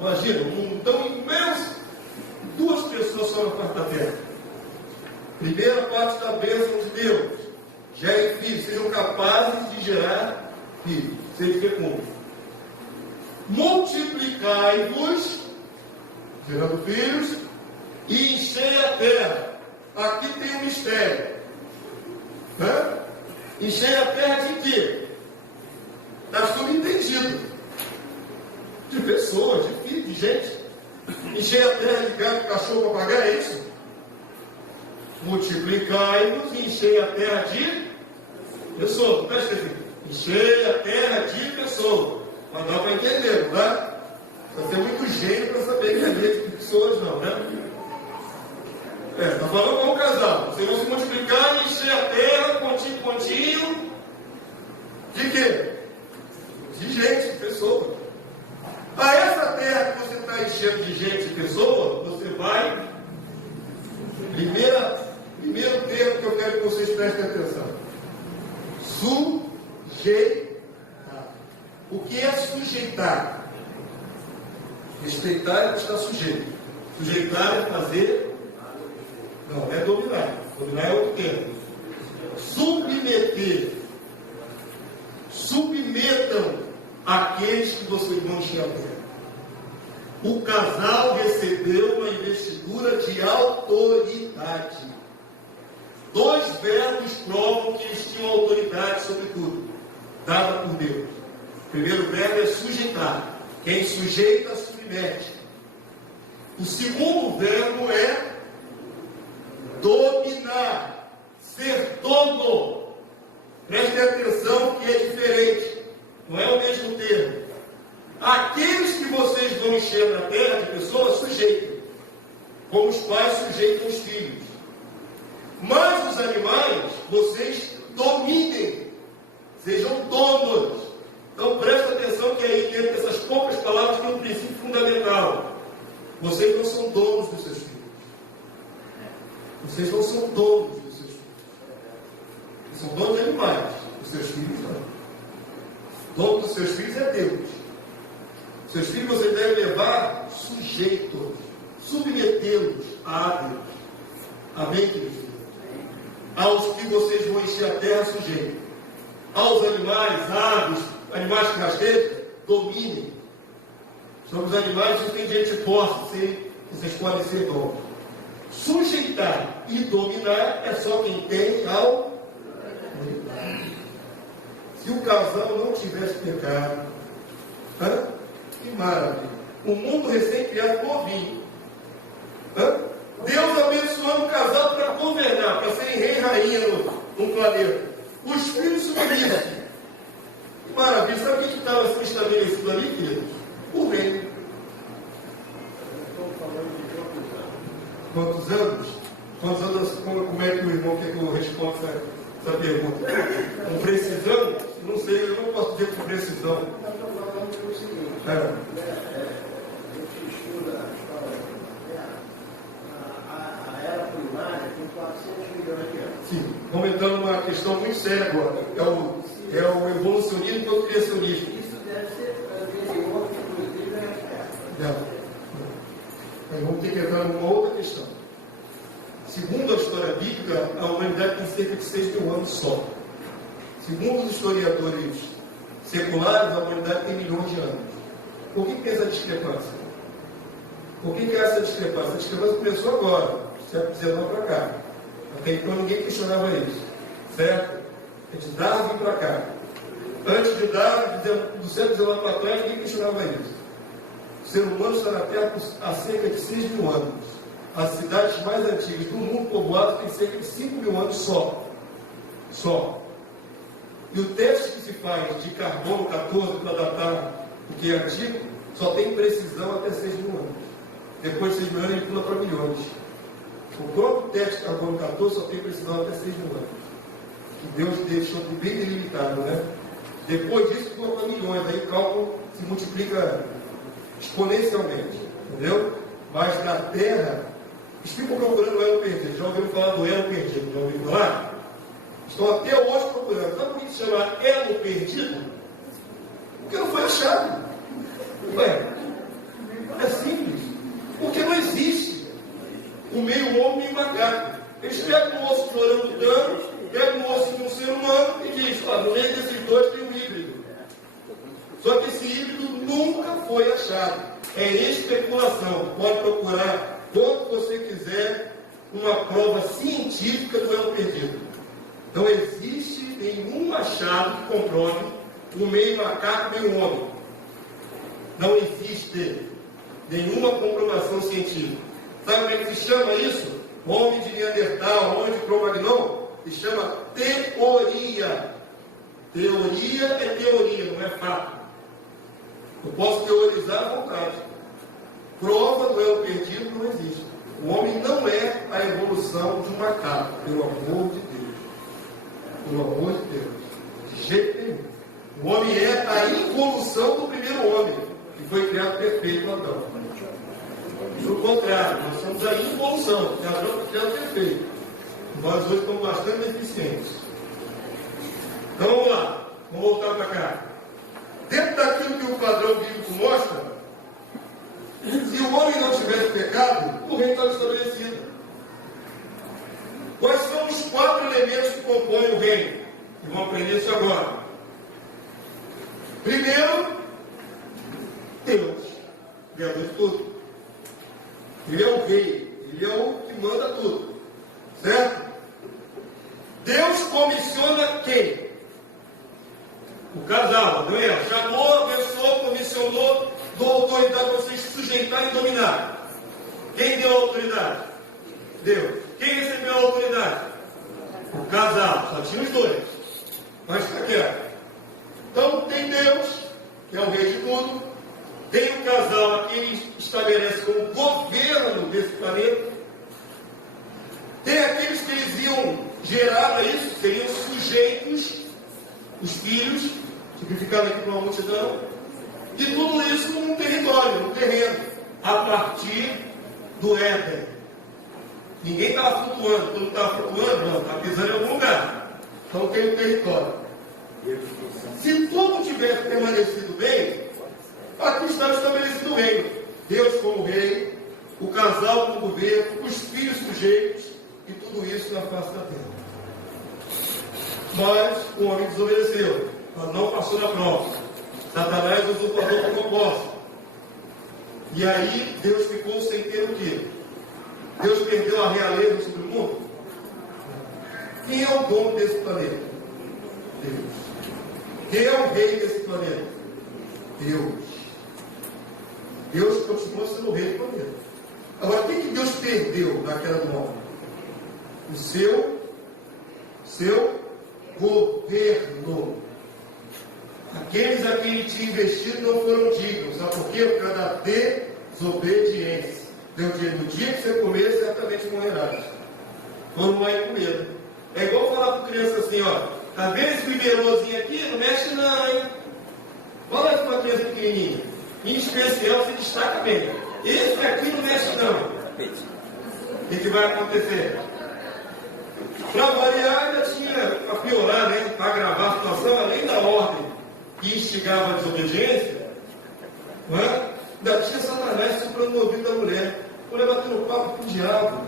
Imagina, um mundão imenso, 2 pessoas só na parte da terra. Primeira parte da bênção de Deus: gerem filhos, sejam capazes de gerar filhos, sejam fecundos. Multiplicai-vos, gerando filhos, e enchei a terra. Aqui tem um mistério. Enchei a terra de quê? Está subentendido. De pessoas, de filhos, de gente. Enchei a terra de gato, cachorro, papagaio, é isso? Multiplicai-vos e enchei a terra de pessoas. Não está escrito? Enchei a terra de pessoas. Mas dá para entender, não dá? Precisa ter muito gênio para saber que é de pessoas, não, né? Está falando com o casal. Vocês vão se multiplicar e encher a terra, pontinho. De quê? De gente, de pessoa. A essa terra que você está enchendo de gente, de pessoa, você vai. Primeiro termo que eu quero que vocês prestem atenção: sujeitar. O que é sujeitar? Respeitar é estar sujeito. Sujeitar é fazer. Não é dominar. Dominar é outro termo. Submeter. Submetam aqueles que vocês vão encher a terra. o casal recebeu uma investidura de autoridade. 2 verbos provam que eles tinham autoridade sobre tudo, dada por Deus. O primeiro verbo é sujeitar. Quem sujeita, submete. O segundo verbo é dominar, ser dono. Prestem atenção que é diferente, não é o mesmo termo. Aqueles que vocês vão encher na terra de pessoas, sujeitam, como os pais sujeitam os filhos. Mas os animais, vocês dominem, sejam donos. Então presta atenção que aí dentro dessas poucas palavras tem um princípio fundamental. Vocês não são donos dos seus filhos. Vocês não são donos dos seus filhos. Vocês são donos de animais. Os seus filhos não. O dono dos seus filhos é Deus. Seus filhos você deve levar sujeitos, submetê-los a Deus. Amém, queridos? Aos que vocês vão encher a terra, sujeitos. Aos animais, aves, animais que rastejam, dominem. Sobre os animais, vocês têm direito de posse, vocês podem ser donos. Sujeitar e dominar é só quem tem autoridade. Se o casal não tivesse pecado, que maravilha. O mundo recém-criado novinho. Deus abençoando o casal para governar, para serem rei e rainha no planeta. Os filhos submissos. Que maravilha. Sabe o que estava sendo estabelecido ali, queridos? O reino. Quantos anos? Quantos anos? Como é que o irmão quer que eu responda essa pergunta? Com precisão? Não sei, eu não posso dizer com precisão. A gente estuda a era primária tem 400 milhões de anos. Sim, comentando uma questão muito séria agora. É o evolucionismo e o criacionismo. Isso deve ser anterior, inclusive, à Terra. Aí vamos ter que entrar numa outra questão. Segundo a história bíblica, a humanidade tem cerca de 6 mil anos só. Segundo os historiadores seculares, a humanidade tem milhões de anos. Por que tem essa discrepância? Por que é essa discrepância? A discrepância começou agora, século XIX para cá. Até então ninguém questionava isso. Certo? É de Darwin para cá. Antes de Darwin, do século XIX para trás, ninguém questionava isso. O ser humano está na Terra há cerca de 6 mil anos. As cidades mais antigas do mundo povoado têm cerca de 5 mil anos só. E o teste que se faz de carbono 14 para datar o que é antigo, só tem precisão até 6 mil anos. Depois de 6 mil anos, ele pula para milhões. O próprio teste de carbono 14 só tem precisão até 6 mil anos. Que Deus deixou bem delimitado, né? Depois disso, pula para milhões. Aí o cálculo se multiplica exponencialmente. Entendeu? Mas na Terra, eles ficam procurando o elo perdido. Já ouviram falar do elo perdido? Já ouviram falar? Estão até hoje procurando. Sabe por que se chama elo perdido? Porque não foi achado. Ué, é simples. Porque não existe o meio homem e macaco. Eles pegam o osso de orangotano, pegam o osso de um ser humano e dizem, no meio desses dois tem um híbrido. Só que esse híbrido nunca foi achado. É especulação. Pode procurar quanto você quiser uma prova científica do elo perdido. Não existe nenhum achado que comprove o meio macaco e meio homem. Não existe nenhuma comprovação científica. Sabe como é que se chama isso? Homem de Neandertal, homem de Cro-Magnon? Se chama teoria. Teoria é teoria, não é fato. Eu posso teorizar à vontade. Prova do elo perdido não existe. O homem não é a evolução de um macaco, pelo amor de Deus. Pelo amor de Deus. De jeito nenhum. O homem é a involução do primeiro homem, que foi criado perfeito, Adão. Pelo contrário, nós somos a involução, que Adão foi criado perfeito. Nós hoje estamos bastante deficientes. Então vamos lá, vamos voltar para cá. Dentro daquilo que o padrão bíblico mostra, se o homem não tivesse pecado, o reino estava estabelecido. Quais são os 4 elementos que compõem o reino? E vamos aprender isso agora. Primeiro, Deus. criador de tudo. Ele é o rei, ele é o que manda tudo. Certo? Deus comissiona quem? O casal, Adão, chamou, abençoou, comissionou, deu autoridade para vocês se sujeitarem e dominar. Quem deu a autoridade? Deus. Quem recebeu a autoridade? O casal. Só tinha os dois. Mas está quieto. Então tem Deus, que é o rei de tudo. Tem o casal a quem ele estabelece como governo desse planeta. Tem aqueles que eles iam gerar para isso, seriam sujeitos, os filhos, significado aqui para uma multidão. E tudo isso num território, num terreno, a partir do Éden. Ninguém estava flutuando, todo estava flutuando, não, está pisando em algum lugar. Então tem um território. Se tudo tivesse permanecido bem, aqui estava estabelecido o reino. Deus como rei, o casal como governo, os filhos sujeitos, e tudo isso na face da terra. Mas o homem desobedeceu, mas não passou na prova. Satanás usurpador com propósito. E aí Deus ficou sem ter o quê? Deus perdeu a realeza sobre o mundo? Quem é o dono desse planeta? Deus. Quem é o rei desse planeta? Deus. Deus continua sendo o rei do planeta. Agora, o que Deus perdeu na queda do homem? O seu governo. Aqueles a quem ele tinha investido não foram dignos. Sabe por quê? Por causa da desobediência. Deus diz, no dia que você comer, certamente morrerás. Quando vai comer. É igual falar para criança assim, ó. Tá vendo esse biberozinho aqui? Não mexe não, hein? Olha para uma criança pequenininha. Em especial, se destaca bem. Esse aqui não mexe não. O que vai acontecer? Para variar, ainda tinha, para piorar, né? Para agravar a situação, além da ordem que instigava a desobediência, não é? Ainda tinha Satanás soprando no ouvido da mulher. A mulher batendo papo com o diabo.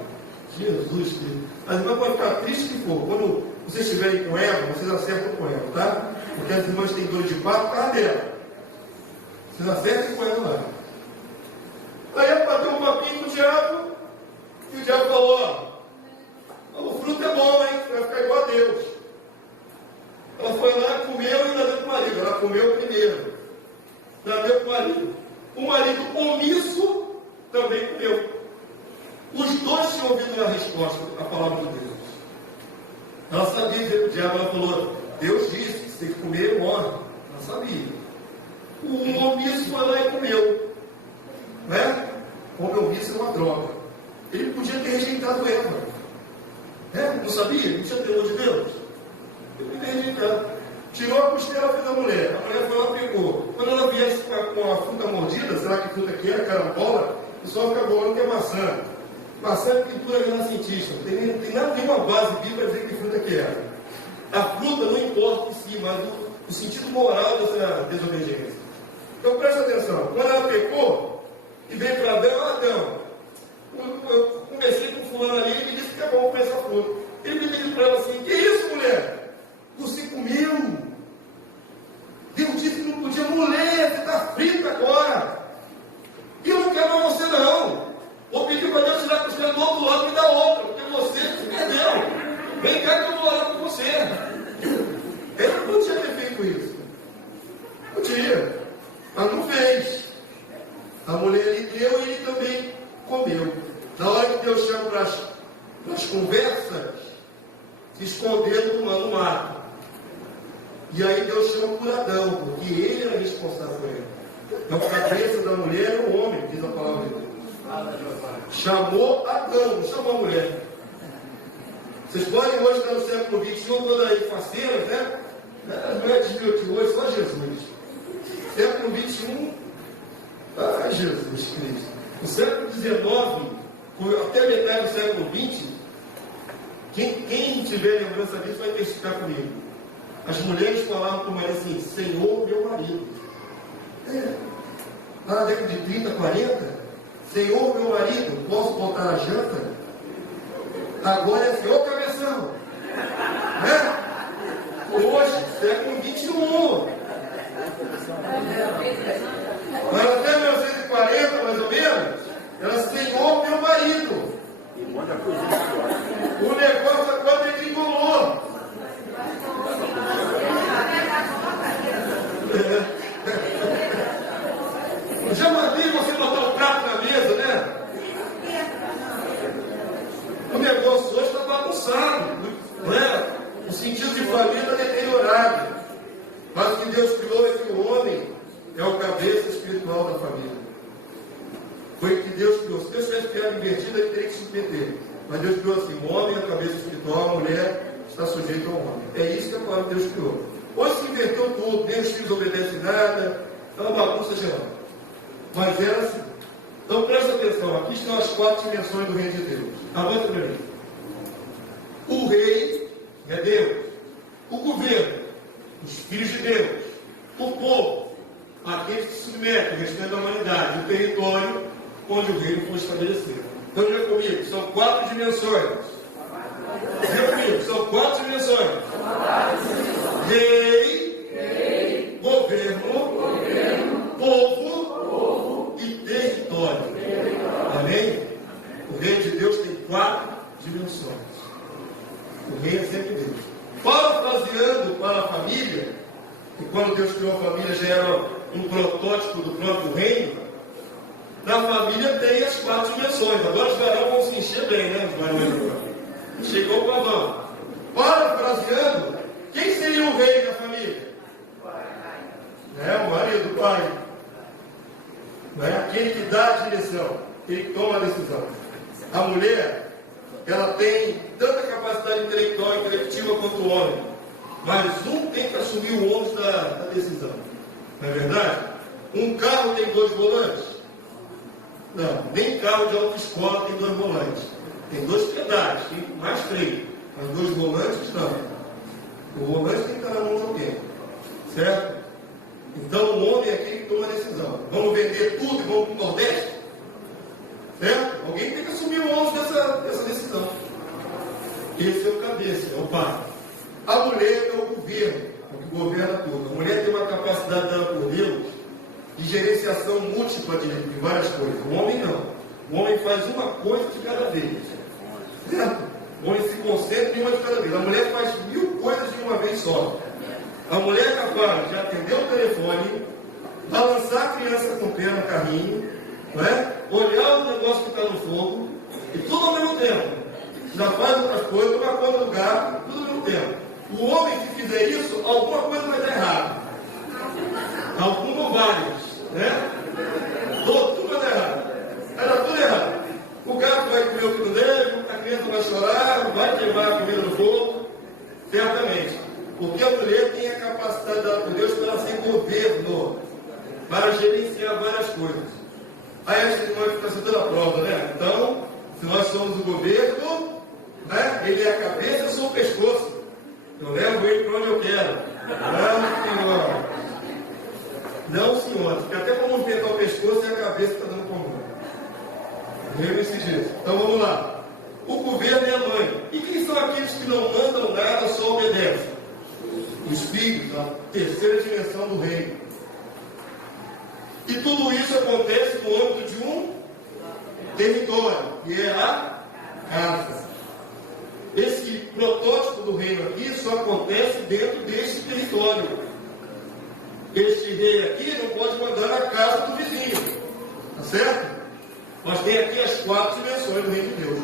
Jesus, Deus. As irmãs podem ficar tristes que for. Quando vocês estiverem com Eva, vocês acertam com ela, tá? Porque as irmãs têm dor de papo, tá dela. Vocês acertam com ela lá. Aí ela bateu um papinho com o diabo, e o diabo falou, ó, o fruto é bom, hein? Vai ficar igual a Deus. Ela foi lá, comeu e ainda deu para o marido. Ela comeu primeiro. Já deu para o marido. O marido omisso também comeu. Os dois tinham ouvido a resposta, a palavra de Deus. Ela sabia dizer para o diabo, ela falou, Deus disse que se comer, morre. Ela sabia. O omisso foi lá e comeu. Né? Comer omisso é uma droga. Ele podia ter rejeitado Eva. Não sabia? Não tinha temor de Deus? Ele podia ter rejeitado. Tirou a costela da mulher. A mulher foi lá e pegou. Quando ela viesse com a fruta mordida, será que fruta que é? Carambola? O pessoal fica bolando que é maçã. Maçã é pintura renascentista. Não tem nenhuma base bíblica para dizer que fruta que é. A fruta não importa em si, mas o sentido moral dessa desobediência. Então preste atenção. Quando ela pecou e veio para Adão, eu comecei com fulano ali e me disse que é bom comer essa fruta. Ele me disse para ela assim, que isso, mulher? Você comeu? Deus disse que não podia. Mulher, você está frita agora. E eu não quero mais você não. Vou pedir para Deus tirar a costela do outro lado e me dar outra, porque você se perdeu. Vem cá que eu vou orar por você. Ele não podia ter feito isso. Podia. Mas não fez. A mulher lhe deu e ele também comeu. Na hora que Deus chama para as conversas, se escondendo no mato. E aí Deus chama por Adão, porque ele era responsável por ele. Então a cabeça da mulher era o homem, diz a palavra de Deus. Chamou Adão, não chamou a mulher. Vocês podem hoje estar no século XXI, todas as faceiras, né? As mulheres de hoje, só Jesus. Século XXI, Jesus Cristo. No século XIX, até metade do século XX, quem tiver lembrança disso vai testificar comigo. As mulheres falavam para o marido assim, Senhor, meu marido. Lá na década de 30, 40, Senhor, meu marido, posso botar a janta? Agora é Senhor, cabeção. Hoje, século XXI. Mas até 1940, O negócio é quadriculou. Já mandei você botar o prato na mesa, né? O negócio hoje está bagunçado, né? O sentido de família está deteriorado. Mas o que Deus criou é que o homem é o cabeça espiritual da família. Foi o que Deus criou. Se Deus tivesse criado invertido, ele teria que submeter. Mas Deus criou assim: o homem é a cabeça espiritual, a mulher está sujeita ao homem. É isso que a palavra de Deus criou. Hoje se inverteu tudo, nem os filhos obedecem nada, é uma bagunça geral. Mas era assim. Então presta atenção, aqui estão as 4 dimensões do reino de Deus. Avança para mim. O rei é Deus. O governo, os filhos de Deus. O povo, aqueles que se submetem, o restante da humanidade. O território onde o reino foi estabelecido. Então diga comigo, são 4 dimensões. Diga comigo, são 4 dimensões. Rei, governo, povo e território. Amém? O reino de Deus tem 4 dimensões. O reino é sempre Deus. Parafraseando para a família, e quando Deus criou a família já era um protótipo do próprio reino, na família tem as 4 dimensões. Agora os varões vão se encher bem, né? Os varões. Chegou o pavão. Parafraseando, quem seria o rei da família? O marido, o pai. Aquele que dá a direção, aquele que toma a decisão. A mulher, ela tem tanta capacidade intelectual e intelectiva quanto o homem. Mas um tem que assumir o ônus da decisão. Não é verdade? Um carro tem 2 volantes? Não, nem carro de autoescola tem 2 volantes. Tem 2 pedais, tem mais 3. Mas 2 volantes não. O volante tem que estar na mão de alguém. Certo? Então o homem é aquele que toma a decisão. Vamos vender tudo e vamos para o Nordeste? Certo? Alguém tem que assumir o ônus dessa decisão. Esse é o cabeça, é o pai. A mulher é o governo, é o que governa tudo. A mulher tem uma capacidade dada por Deus de gerenciação múltipla de várias coisas. O homem não. O homem faz uma coisa de cada vez. Certo? O homem se concentra em uma de cada vez. A mulher faz 1000 coisas de uma vez só. A mulher é capaz de atender o telefone, balançar a criança com o pé no carrinho, não é? Olhar o negócio que está no fogo, e tudo ao mesmo tempo. Já faz outras coisas, toma conta do gato, tudo ao mesmo tempo. O homem que fizer isso, alguma coisa vai dar errado. Alguma ou várias, né? Tudo vai dar errado. Vai dar tudo errado. O gato vai comer o que não deve, a criança vai chorar, vai queimar a comida no fogo, certamente. Porque a mulher tem a capacidade dada por Deus para ela ser governo, para gerenciar várias coisas. Aí a gente pode ficar sendo a prova, né? Então, se nós somos o governo, né? Ele é a cabeça, eu sou o pescoço. Eu levo ele para onde eu quero. Não, senhor. Não, senhor. Porque até para movimentar o pescoço e a cabeça está dando comando. Lembre-se disso. Então vamos lá. O governo é a mãe. E quem são aqueles que não mandam nada, só obedecem? Os filhos, a terceira dimensão do reino. E tudo isso acontece no âmbito de um território, que é a casa. Esse protótipo do reino aqui só acontece dentro desse território. Este rei aqui não pode mandar na casa do vizinho. Tá certo? Mas tem aqui as 4 dimensões do reino de Deus.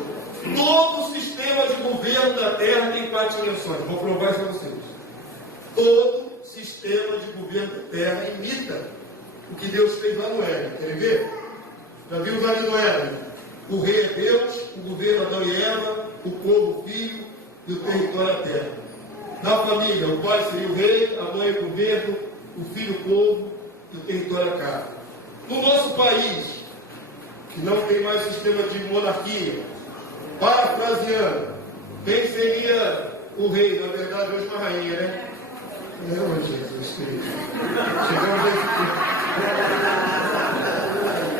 Todo o sistema de governo da terra tem 4 dimensões. Vou provar isso para vocês. Todo sistema de governo da terra imita o que Deus fez lá no Éden. Querem ver? Já vimos ali no Éden. O rei é Deus, o governo Adão e Eva, o povo, o filho e o território a terra. Na família, o pai seria o rei, a mãe o governo, o filho o povo e o território a casa. No nosso país, que não tem mais sistema de monarquia, parafraseando, quem seria o rei? Na verdade, hoje uma rainha, né? Não, Jesus Cristo.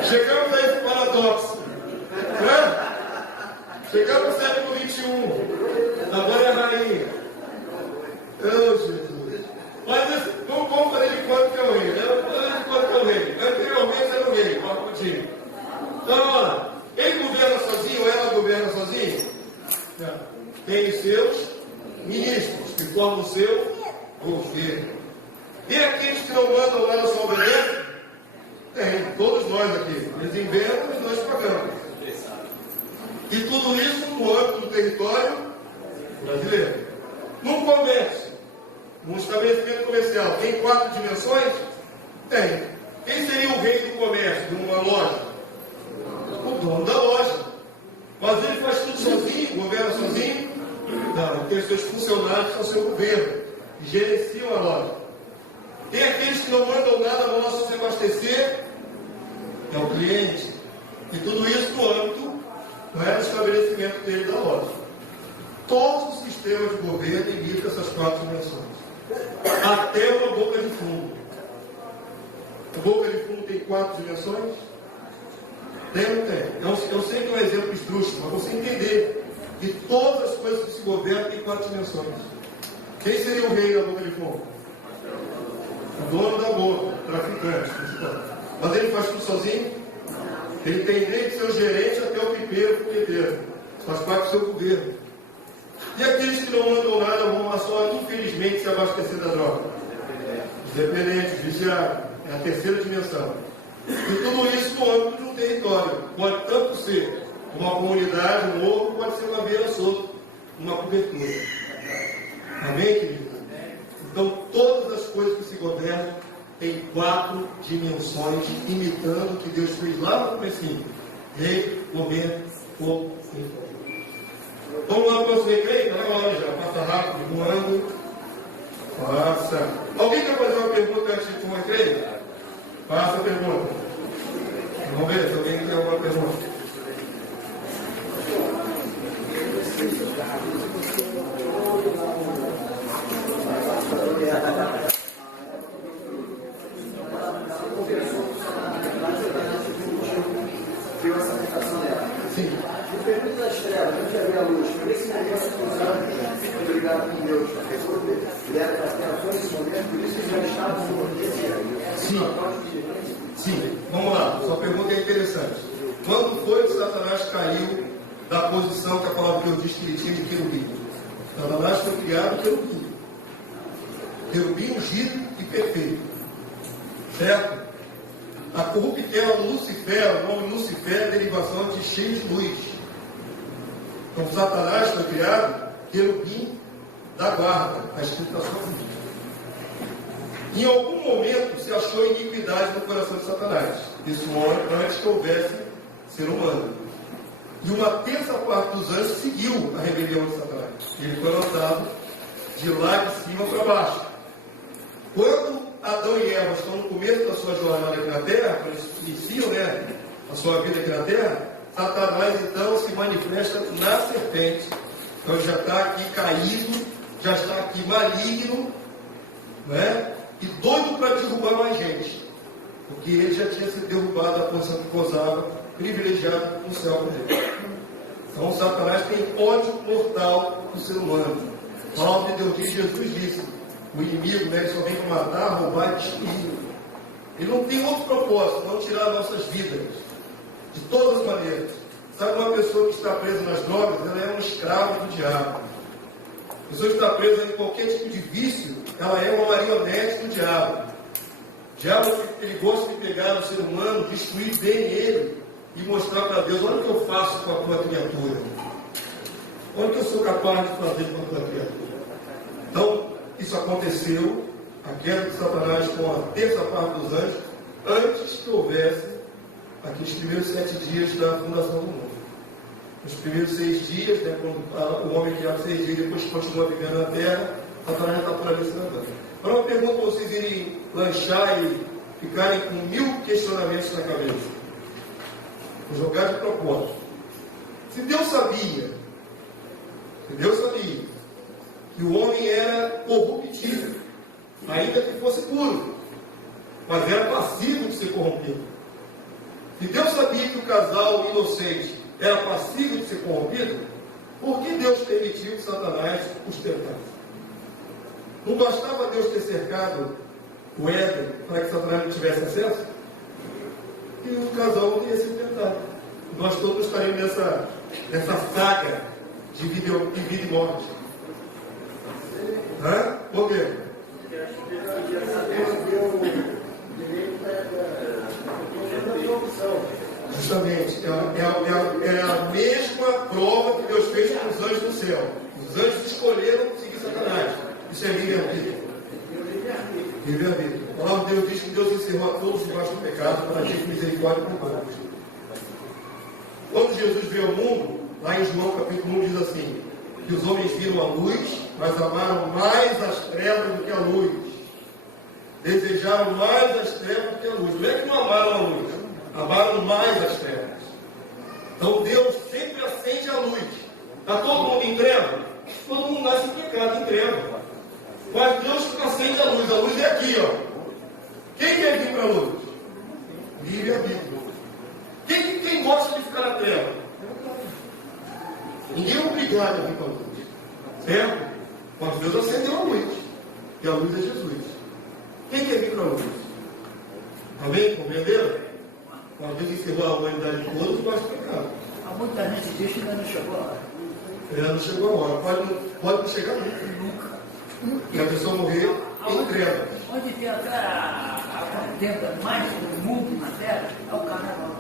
Chegamos a esse paradoxo. Né? Chegamos no século XXI. Agora é a rainha. Oh, Jesus. Mas vamos fazer de conta que é o rei. Vamos fazer de conta que é o rei. Anteriormente era o rei. Vamos continuar. Então, olha. Ele governa sozinho ou ela governa sozinha? tem os seus ministros, que formam o seu governo. E aqueles que não mandam nada só obedecem? Tem, todos nós aqui. Eles inventam e nós pagamos. E tudo isso no âmbito do território brasileiro. No comércio, no estabelecimento comercial, tem 4 dimensões? Tem. Quem seria o rei do comércio de uma loja? O dono da loja. Mas ele faz tudo sozinho, governa sozinho? Não, ele tem os seus funcionários ao seu governo, que gerenciam a loja. Tem aqueles que não mandam nada, vão lá só se abastecer? É o cliente. E tudo isso no âmbito, não é, do estabelecimento dele da loja. Todo o sistema de governo imita essas 4 dimensões. Até uma boca de fundo. A boca de fundo tem 4 dimensões? Tem ou não tem? Eu sei que é um exemplo esdrúxulo, mas você entender que todas as coisas que se governam têm 4 dimensões. Quem seria o rei da boca de fundo? O dono da boca, o traficante, principal. Mas ele faz tudo sozinho? Ele tem desde seu gerente até o pipeiro, o fogueteiro. Faz parte do seu governo. E aqueles que não mandam nada vão lá só, infelizmente, se abastecer da droga? Os dependentes, vigiados. É a terceira dimensão. E tudo isso no âmbito de um território. Pode tanto ser uma comunidade, um morro, pode ser uma beira solta, uma cobertura. Amém, querido? Então, todas as coisas que se governam têm 4 dimensões, imitando o que Deus fez lá no comecinho. Rei, governo, fogo e fogo. Vamos lá para o nosso recreio? Está na hora já. Passa rápido, voando. Passa. Alguém quer fazer uma pergunta antes de ir para o recreio? Faça a pergunta. Vamos ver se alguém tem alguma pergunta. Sim. No período das trevas, onde havia luz, por esse momento que os obrigado com Deus, ele era das tentações nesse momento, por isso que já estavam no Sim, vamos lá, sua pergunta é interessante. Quando foi que Satanás caiu da posição que a palavra de Deus diz que ele tinha de querubim? Satanás foi criado querubim. Querubim ungido e perfeito. Certo? A corruptela Lucifer, o nome Lucifer é derivação de cheio de luz. Então Satanás foi criado querubim da guarda, a escrita sua vida. Em algum momento se achou iniquidade no coração de Satanás. Isso antes que houvesse ser humano. E uma terça parte dos anjos seguiu a rebelião de Satanás. Ele foi lançado de lá de cima para baixo. Quando Adão e Eva estão no começo da sua jornada aqui na Terra, quando eles iniciam, a sua vida aqui na Terra, Satanás então se manifesta na serpente. Então já está aqui caído, já está aqui maligno, e doido para derrubar mais gente, porque ele já tinha sido derrubado da posição que gozava, privilegiado no céu com ele. Então Satanás tem ódio mortal do ser humano. A palavra de Deus diz, Jesus disse, o inimigo ele só vem para matar, roubar e destruir. Ele não tem outro propósito, não tirar nossas vidas, de todas as maneiras. Sabe, uma pessoa que está presa nas drogas, ela é um escravo do diabo. A pessoa que está presa em qualquer tipo de vício, ela é uma marionete do diabo. O diabo, ele gosta de pegar o ser humano, destruir bem ele e mostrar para Deus, olha o que eu faço com a tua criatura. Olha o que eu sou capaz de fazer com a tua criatura. Então, isso aconteceu, a queda de Satanás com a terça parte dos anjos, antes que houvesse aqueles primeiros 7 dias da fundação do mundo. Os primeiros 6 dias, quando o homem criado 6 dias, depois continua vivendo na terra, Satanás já está por ali se andando. Agora eu pergunto para vocês irem lanchar e ficarem com 1000 questionamentos na cabeça. Vou jogar de propósito. Se Deus sabia que o homem era corruptível, ainda que fosse puro, mas era passivo de ser corrompido. Se Deus sabia que o casal inocente era passivo de ser corrompido, por que Deus permitiu que Satanás os tentasse? Não bastava Deus ter cercado o Éden para que Satanás não tivesse acesso? E o casal não teria sido tentado. Nós todos estaremos nessa saga de vida e morte. Por quê? Justamente, é a mesma prova que Deus fez com os anjos do céu. Os anjos escolheram seguir Satanás. Isso é livre-arbítrio. Livre-arbítrio. A palavra de Deus diz que Deus encerrou a todos debaixo do pecado para ter misericórdia com todos. Quando Jesus veio ao mundo, lá em João capítulo 1 diz assim, que os homens viram a luz, mas amaram mais as trevas do que a luz. Desejaram mais as trevas do que a luz. Não é que não amaram a luz, amaram mais as trevas. Então Deus sempre acende a luz. Está todo mundo em treva? Todo mundo nasce em pecado, em treva. Mas Deus acende a luz é aqui, ó. Quem quer vir para a luz? Livre-arbítrio. Quem gosta de ficar na treva? Ninguém é obrigado a vir para a luz. Certo? Mas Deus acendeu a luz. E a luz é Jesus. Quem quer vir para a luz? Amém? Compreenderam? Quando Deus encerrou a humanidade de todos, basta pecado. Há muita gente diz que ainda não chegou a hora. Ainda não chegou a hora. Pode não chegar nunca. E a pessoa morreu em trevas. Onde tem até a contenda mais do mundo na Terra é o carnaval.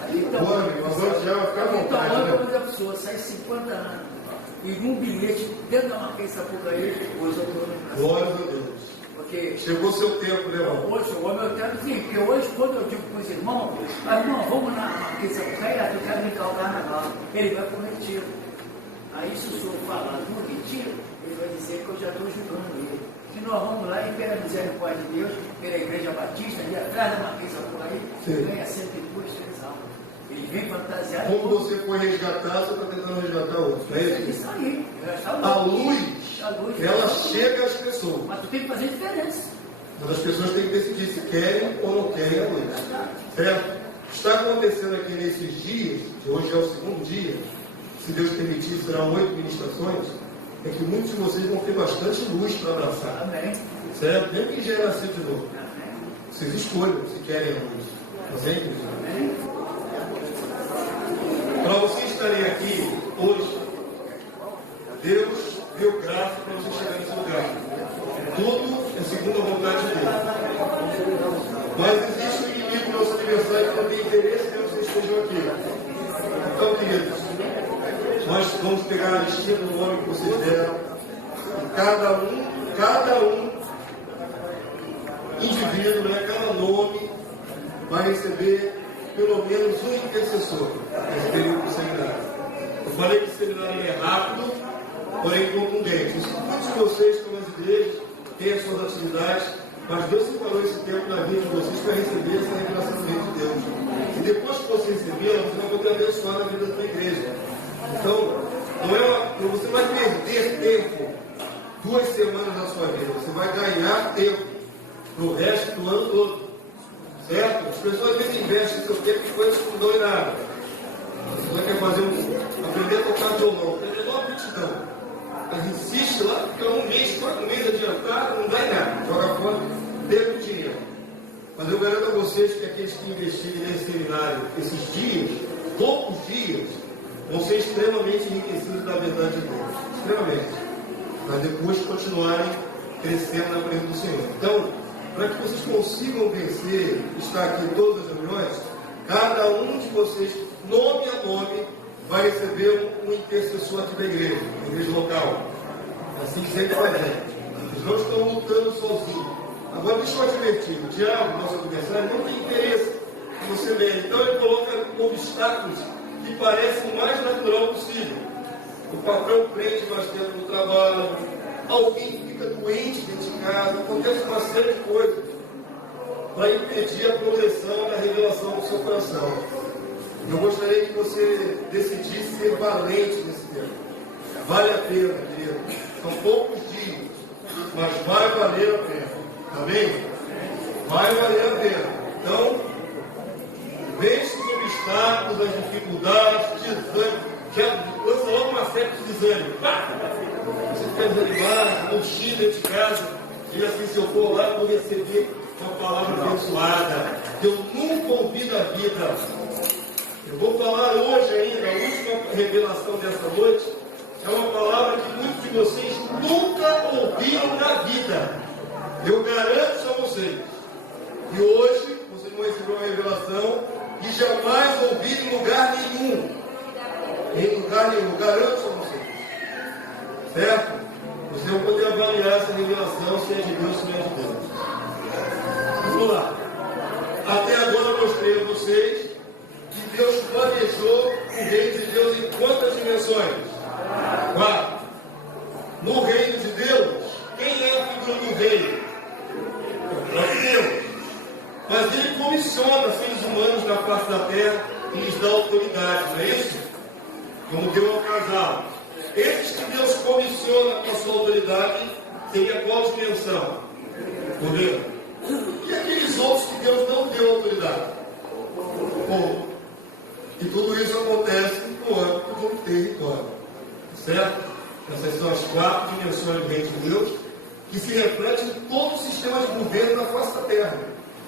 Agora, amigo, agora já vai ficar à vontade, então, né? quando a pessoa sai 50 anos e um bilhete dentro da Marquês de Sapucaí, hoje eu estou no caso. Glória a Deus. Porque chegou o seu tempo, né, irmão? hoje chegou o meu tempo, sim, porque hoje, quando eu digo para os irmãos, irmão, vamos na Marquês de Sapucaí, eu quero brincar o carnaval. Ele vai para o retiro. Aí, se o senhor falar no retiro, ele vai dizer que eu já estou julgando ele. Que nós vamos lá e pela misericórdia de Deus, pela Igreja Batista, ali atrás da Marquês de Sapucaí, ganha 102 anos. Ele vem fantasiado. Como você foi resgatado, você está tentando resgatar outros. Não é isso? Isso aí. A luz, ela chega às pessoas. Mas tu tem que fazer diferença. Mas as pessoas têm que decidir se querem ou não querem a luz. Certo? Está acontecendo aqui nesses dias, que hoje é o segundo dia, se Deus permitir, serão 8 ministrações, é que muitos de vocês vão ter bastante luz para abraçar. Amém. Certo? Mesmo que já é nascido de novo. Amém. Vocês escolham se querem a luz. Amém, querido? Amém. Para vocês estarem aqui hoje, Deus deu graça para vocês chegarem nesse lugar. Tudo é segundo a vontade de Deus. Mas existe um inimigo, nosso adversário, que não tem interesse que vocês estejam aqui. Então, queridos, nós vamos pegar a listinha do nome que vocês deram. E cada um indivíduo, né, cada nome, vai receber pelo menos um intercessor nesse período do seminário. Eu falei que o seminário é rápido, porém contundente. Muitos de vocês estão nas igrejas, têm as suas atividades, mas Deus separou esse tempo na vida de vocês para receber essa revelação do reino de Deus. E depois que você receber, você vai poder abençoar a vida da sua igreja. Então, você vai perder tempo 2 semanas da sua vida, você vai ganhar tempo no resto do ano todo. Certo? As pessoas às vezes investem seu tempo em coisas que não dão em nada. Você vai querer aprender a tocar violão, aprender uma aptidão. Mas insiste lá, fica 1 mês, 4 meses adiantado, não dá em nada. Joga fora, tempo e dinheiro. Mas eu garanto a vocês que aqueles que investirem nesse seminário, esses dias, poucos dias, vão ser extremamente enriquecidos da verdade de Deus. Extremamente. Mas depois continuarem crescendo na presença do Senhor. Então, para que vocês consigam vencer, estar aqui em todas as reuniões, cada um de vocês, nome a nome, vai receber um intercessor aqui da igreja local. Assim que sempre fazem. Eles não estão lutando sozinhos. Agora deixa eu advertir, o diabo, nosso adversário, não tem interesse que você leia. Então ele coloca obstáculos que parecem o mais natural possível. O patrão prende mais tempo no trabalho, alguém fica doente dentro de casa, acontece uma série de coisas para impedir a progressão da revelação do seu coração. Eu gostaria que você decidisse ser valente nesse tempo. Vale a pena, querido. São poucos dias, mas vai valer a pena. Amém? Vai valer a pena. Então, vence os obstáculos, as dificuldades, desânimo. Já lança logo uma série de desânimo. Você fica desanimado, não tira dentro de casa. E assim, se eu for lá, eu vou receber uma palavra abençoada que eu nunca ouvi da vida. Eu vou falar hoje ainda, a última revelação dessa noite, é uma palavra que muitos de vocês nunca ouviram na vida. Eu garanto isso a vocês. E hoje, vocês vão receber uma revelação que jamais ouviram em lugar nenhum. Em lugar nenhum, garanto isso a vocês. Certo? Vocês vão poder avaliar essa revelação, se é de Deus, se não é de Deus. Vamos lá. Até agora eu mostrei a vocês que Deus planejou o reino de Deus em quantas dimensões? 4. No reino de Deus, quem é a figura do rei? O próprio Deus. Mas ele comissiona seres humanos na face da terra e lhes dá autoridade, não é isso? Como deu ao casal. Esses que Deus comissiona com a sua autoridade, seria qual dimensão? Poder. E aqueles outros que Deus não deu autoridade? Bom, e tudo isso acontece no âmbito do território. Certo? Essas são as 4 dimensões do reino de Deus, que se refletem em todo o sistema de governo na face da terra.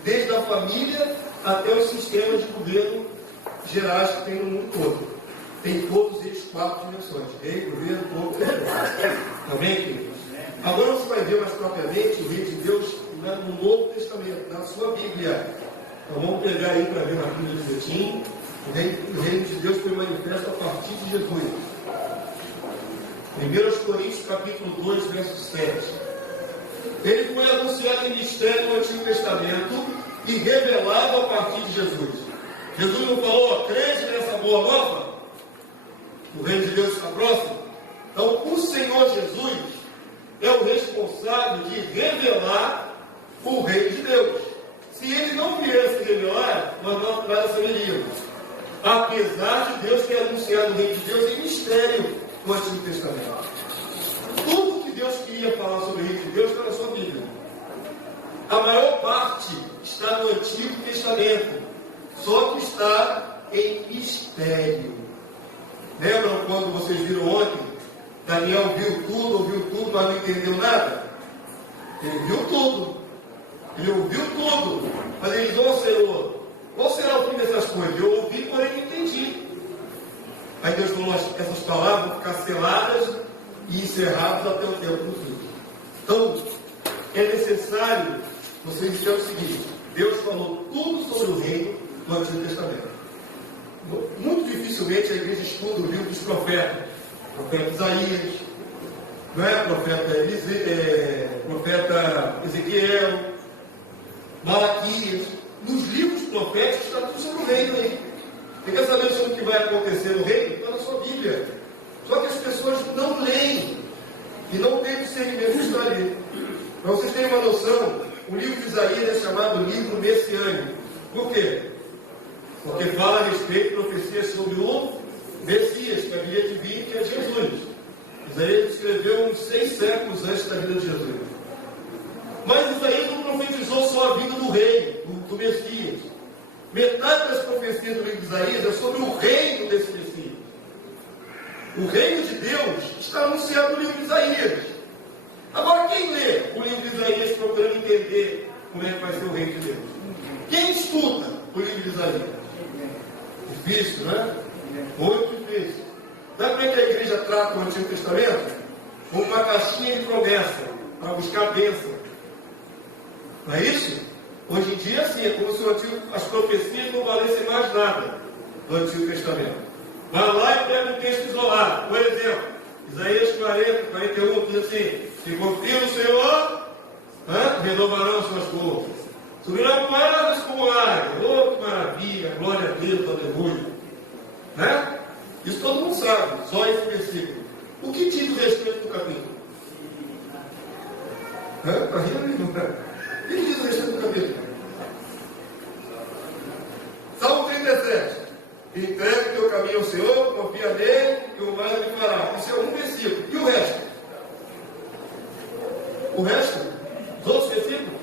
Desde a família até os sistemas de governo gerais que tem no mundo todo. Tem todos esses 4 dimensões: rei, governo, povo, território. Amém, queridos? Agora você vai ver mais propriamente o reino de Deus no Novo Testamento, na sua Bíblia. Então vamos pegar aí para ver na Bíblia de Betim. O reino de Deus foi manifesto a partir de Jesus. 1 Coríntios capítulo 2, verso 7. Ele foi anunciado em mistério no Antigo Testamento e revelado a partir de Jesus. Jesus não falou: crede nessa boa nova? O reino de Deus está próximo? Então o Senhor Jesus é o responsável de revelar o reino de Deus. Se ele não viesse revelar, nós não saberíamos. Apesar de Deus ter anunciado o reino de Deus em mistério no Antigo Testamento. Tudo que Deus queria falar sobre o reino de Deus está na sua Bíblia. A maior parte está no Antigo Testamento, só que está em mistério. Lembram quando vocês viram ontem? Daniel ouviu tudo, mas não entendeu nada? Ele viu tudo. Ele ouviu tudo. Mas ele disse: ó Senhor, qual será o fim dessas coisas? Eu ouvi, porém não entendi. Aí Deus falou: essas palavras vão ficar seladas e encerradas até o tempo do fim. Então, é necessário vocês entenderem o seguinte: Deus falou tudo sobre o reino no Antigo Testamento. Muito dificilmente a igreja estuda o livro dos profetas. Profeta Isaías, não é? Profeta Ezequiel, Malaquias. Nos livros proféticos está tudo sobre o reino aí. Você quer saber sobre o que vai acontecer no reino? Está na sua Bíblia. Só que as pessoas não leem e não têm discernimento de estar ali. Para vocês terem uma noção, o livro de Isaías é chamado livro messiânico. Por quê? Porque fala a respeito de profecias sobre o Messias, que haveria de vir, que é Jesus. Isaías escreveu uns 6 séculos antes da vida de Jesus. Mas Isaías não profetizou só a vida do rei, do Messias. Metade das profecias do livro de Isaías é sobre o reino desse Messias. O reino de Deus está anunciado no livro de Isaías. Agora, quem lê o livro de Isaías procurando entender como é que vai ser o reino de Deus? Quem estuda o livro de Isaías? Difícil, não é? Muito difícil. Sabe como é que a igreja trata o Antigo Testamento? Como uma caixinha de promessa para buscar bênção. Não é isso? Hoje em dia é assim, é como se as profecias não valessem mais nada do Antigo Testamento. Vai lá e pega um texto isolado. Por exemplo, Isaías 40, 41, diz assim: se confia no Senhor, renovarão suas forças. Subirão com asas como águia. Oh, que maravilha, glória a Deus, aleluia. Né? Isso todo mundo sabe, só esse versículo. O que diz o restante do capítulo? Está rindo? O que diz o restante do capítulo? Salmo 37. Entrega o teu caminho ao Senhor, confia nele, que o mais ele fará. Isso é um versículo. E o resto? O resto? Os outros versículos?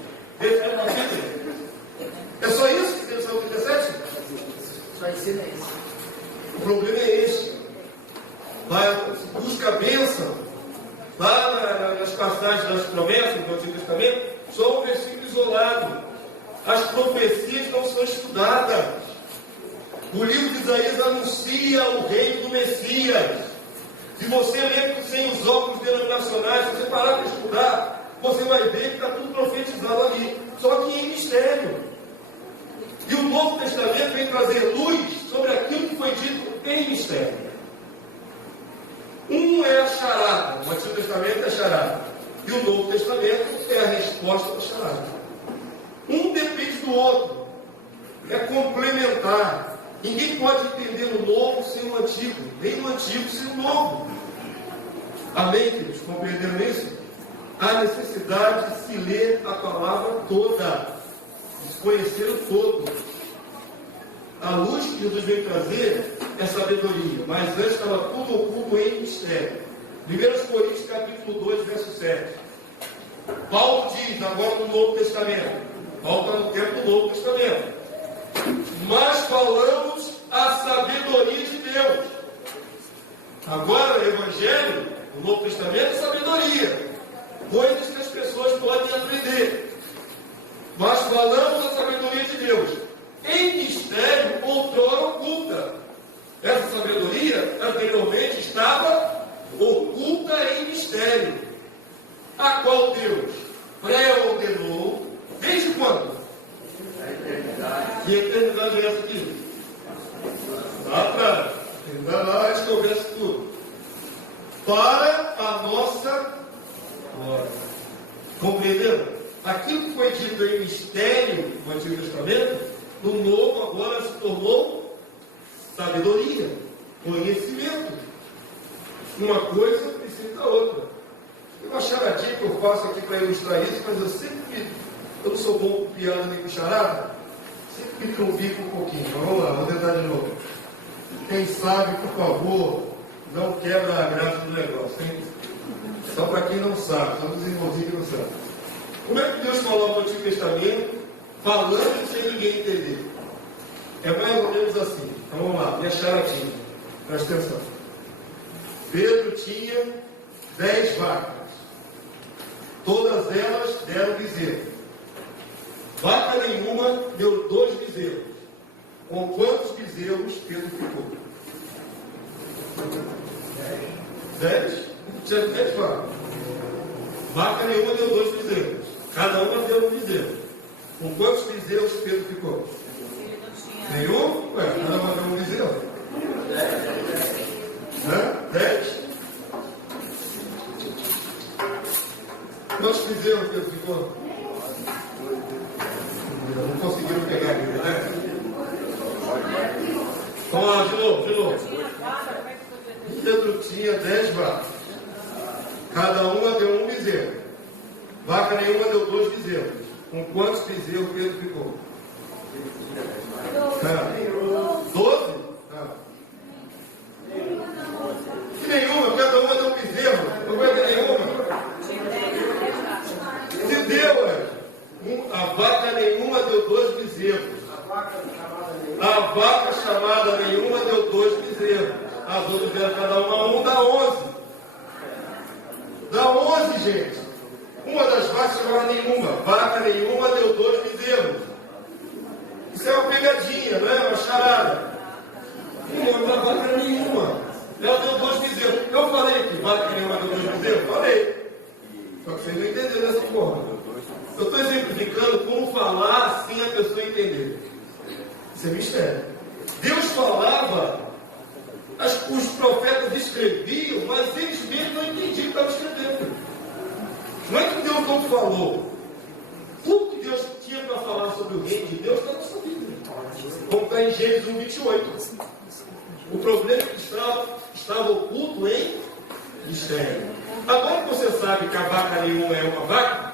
É só isso que tem no Salmo 37? Só ensina isso. O problema é esse. Busca a bênção. Lá nas passagens das promessas do Antigo Testamento, só um versículo isolado. As profecias não são estudadas. O livro de Isaías anuncia o reino do Messias. Se você ler sem os óculos denominacionais, se você parar para estudar, você vai ver que está tudo profetizado ali, só que em mistério. E o Novo Testamento vem trazer luz sobre aquilo que foi dito em mistério. Um é a charada, o Antigo Testamento é a charada, e o Novo Testamento é a resposta da charada. Um depende do outro, é complementar. Ninguém pode entender o novo sem o antigo, nem o antigo sem o novo. Amém, queridos? Compreenderam isso? Há necessidade de se ler a palavra toda, de se conhecer o todo. A luz que Jesus veio trazer é sabedoria, mas antes estava tudo oculto em mistério. 1 Coríntios capítulo 2, verso 7. Paulo diz, agora no Novo Testamento, Paulo está no tempo do Novo Testamento, mas falamos a sabedoria de Deus. Agora o Evangelho, o Novo Testamento, é sabedoria, coisas que as pessoas podem aprender. Mas falamos a sabedoria de Deus, em mistério, outrora oculta. Essa sabedoria anteriormente estava oculta em mistério, a qual Deus pré-ordenou desde quando? Que eternidade é essa aqui? Lá atrás. Ainda lá antes que houvesse tudo. Para a nossa glória. Compreenderam? Aquilo que foi dito em mistério no Antigo Testamento, no Novo agora se tornou sabedoria, conhecimento. Uma coisa precisa da outra. Tem uma charadinha que eu faço aqui para ilustrar isso, mas eu não sou bom com piada nem com charada, sempre me trumbico um pouquinho. Mas vamos lá, vou tentar de novo. Quem sabe, por favor, não quebra a graça do negócio, hein? Só para quem não sabe, só para os irmãozinhos que não sabem. Como é que Deus falou no Antigo Testamento, falando sem ninguém entender? É mais ou menos assim. Então vamos lá, minha charadinha. Presta atenção. Pedro tinha 10 vacas. Todas elas deram bezerro. Vaca nenhuma deu 2 bezerros. Com quantos bezerros Pedro ficou? 10? Tinha 10 vacas. Vaca nenhuma deu 2 bezerros. Cada uma deu um bezerro. Com quantos bezerros Pedro ficou? Nenhum? Ué, cada uma deu um bezerro. 10? Quantos bezerros Pedro ficou? Não conseguiram pegar aqui, né? Vamos lá, de novo. Pedro tinha 10 vacas. Cada uma deu um bezerro. Vaca nenhuma deu 2 bezerros. Com quantos bezerros Pedro ficou? 12? Nenhuma, cada uma deu um bezerro. Não vai ter nenhuma. Se deu, a vaca nenhuma deu 2 bezerros. A vaca chamada nenhuma deu 2 bezerros. As outras deram cada uma dá 11. Dá 11, gente. Uma das vacas chamada nenhuma. Vaca nenhuma deu 2 bezerros. Isso é uma pegadinha, não é? Uma charada. Uma vaca nenhuma. Ela deu 2 bezerros. Eu falei que vaca nenhuma deu 2 bezerros? Falei. Só que vocês não entenderam dessa forma. Eu estou exemplificando como falar sem a pessoa entender. Isso é mistério. Deus falava, os profetas escreviam, mas eles mesmos não entendiam o que estavam escrevendo. Não é que Deus não falou. Tudo que Deus tinha para falar sobre o reino de Deus está na sua Bíblia. Como está em Gênesis 1:28. O problema é que estava oculto em mistério. Agora que você sabe que a vaca nenhuma é uma vaca,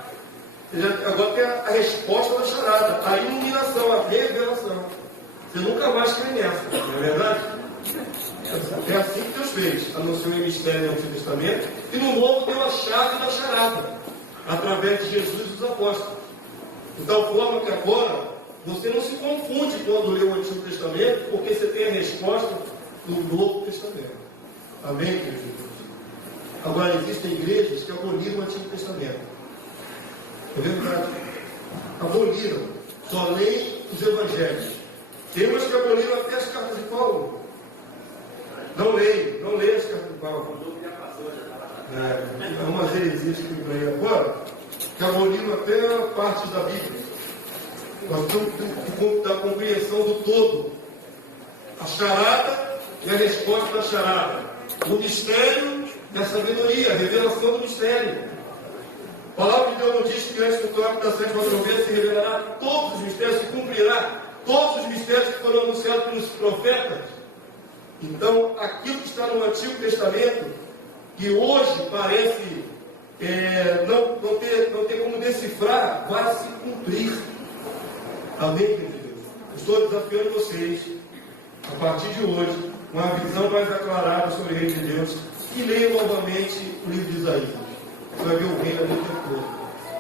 agora tem a resposta da charada, a iluminação, a revelação. Você nunca mais crê nessa, não é verdade? É assim que Deus fez. Anunciou em mistério no Antigo Testamento e no Novo deu a chave da charada, através de Jesus e dos apóstolos. De tal forma que agora você não se confunde quando lê o Antigo Testamento, porque você tem a resposta do Novo Testamento. Amém, queridos? Agora, existem igrejas que aboliram o Antigo Testamento. É verdade. Aboliram. Só leem os evangelhos. Tem umas que aboliram até as cartas de Paulo. Não leia as cartas de Paulo. É umas heresias que eu lembrei agora, que aboliram até partes da Bíblia. Nós temos da compreensão do todo. A charada e a resposta da charada. O mistério e a sabedoria, a revelação do mistério. A palavra de Deus não diz que antes do toque da sétima trombeta se revelará todos os mistérios, se cumprirá todos os mistérios que foram anunciados pelos profetas. Então, aquilo que está no Antigo Testamento, que hoje parece não ter como decifrar, vai se cumprir. Amém, queridos? Estou desafiando vocês, a partir de hoje, uma visão mais aclarada sobre o reino de Deus, e leiam novamente o livro de Isaías. Você vai ver o reino ali o tempo todo.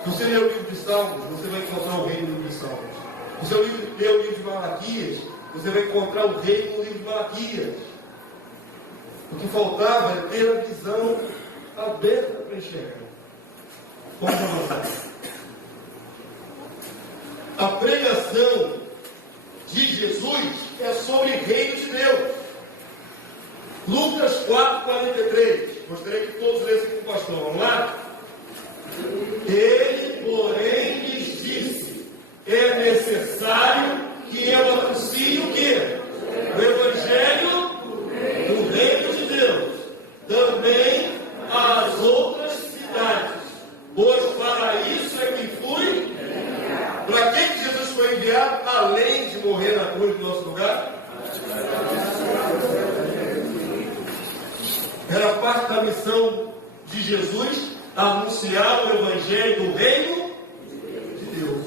Se você ler o livro de Salmos, você vai encontrar o reino no livro de Salmos. Se você ler o livro de Malaquias, você vai encontrar o reino no livro de Malaquias. O que faltava é ter a visão aberta para enxergar. Vamos avançar. A pregação de Jesus é sobre o reino de Deus. Lucas 4:43. Gostaria que todos lessem com o pastor. Vamos lá? Ele, porém, lhes disse: é necessário que eu anuncie o quê? O Evangelho do reino de Deus, também às outras cidades, pois para isso é que fui. Para que Jesus foi enviado, além de morrer na cruz do nosso lugar? Era parte da missão de Jesus anunciar o Evangelho do reino de Deus.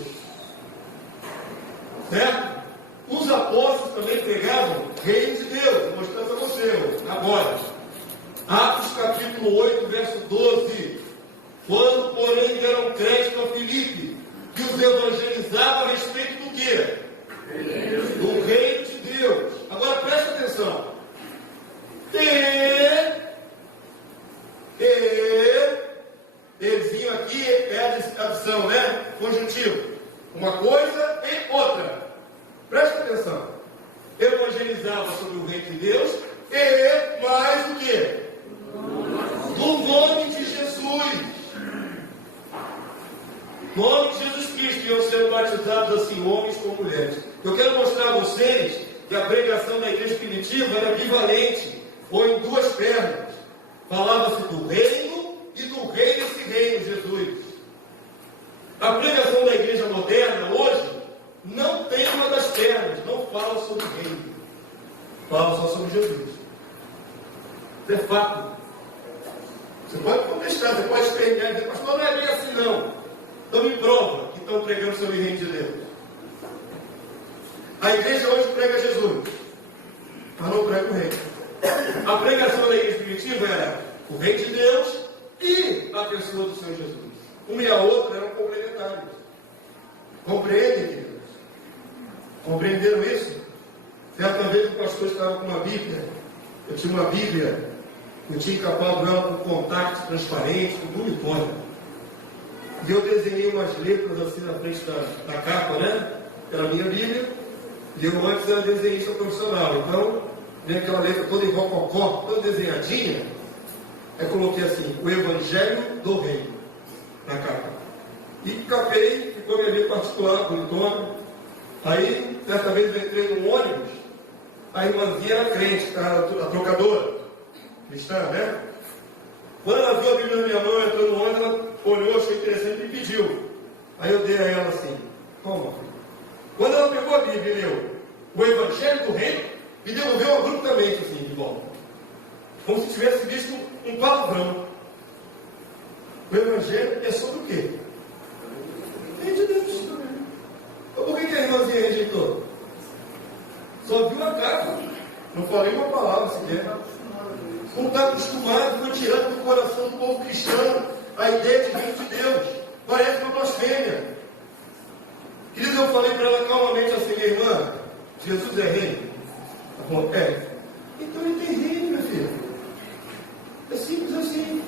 Certo? Os apóstolos também pregavam reino de Deus, mostrando a você agora. Atos capítulo 8, verso 12. Quando, porém, deram crédito a Filipe, que os evangelizava a respeito do quê? Do reino de Deus. Agora presta atenção. Eles vinham aqui, é a adição, né? Conjuntivo. Uma coisa e outra. Presta atenção. Evangelizava sobre o reino de Deus e mais o quê? Do nome de Jesus. Nome de Jesus Cristo, iam sendo batizados assim, homens como mulheres. Eu quero mostrar a vocês que a pregação da igreja primitiva era bivalente, ou em duas pernas. Falava-se do reino e do rei desse reino, Jesus. A pregação da igreja moderna hoje não tem uma das pernas, não fala sobre o reino, fala só sobre Jesus. Isso é fato. Você pode contestar, você pode espernear e dizer: pastor, não é bem assim não. Então me prova que estão pregando sobre o reino de Deus. A igreja hoje prega Jesus, mas não prega o reino. A pregação da igreja primitiva era o reino de Deus e a pessoa do Senhor Jesus. Uma e a outra eram complementares. Compreendem, queridos? Compreenderam isso? Certa vez o pastor estava com uma Bíblia. Eu tinha uma Bíblia, eu tinha encapado ela com contato transparente, com bonitona. E eu desenhei umas letras assim na frente da capa, né? Era a minha Bíblia. E eu antes era desenhista profissional. Então, vem aquela letra toda em rococó, toda desenhadinha. Aí coloquei assim: o Evangelho do Reino, na capa. E capei, ficou minha Bíblia particular, bonitona. Aí, certa vez eu entrei num ônibus. A irmãzinha era crente, a trocadora, cristã, né? Quando ela viu a Bíblia na minha mão, entrou no ônibus, ela olhou, achou interessante e pediu. Aí eu dei a ela assim: toma. Quando ela pegou a Bíblia e leu o Evangelho do Reino, me devolveu abruptamente assim, de volta. Como se tivesse visto um palavrão. O Evangelho é sobre o quê? Reino de Deus. Por que a irmãzinha rejeitou? Só viu a capa. Não falei uma palavra sequer. Não está acostumado, foi tirando do coração do povo cristão a ideia de reino de Deus. Parece uma blasfêmia. Querido, eu falei para ela calmamente assim: minha irmã, Jesus é rei? Ela falou: é. Então ele tem reino, minha filha. É simples assim.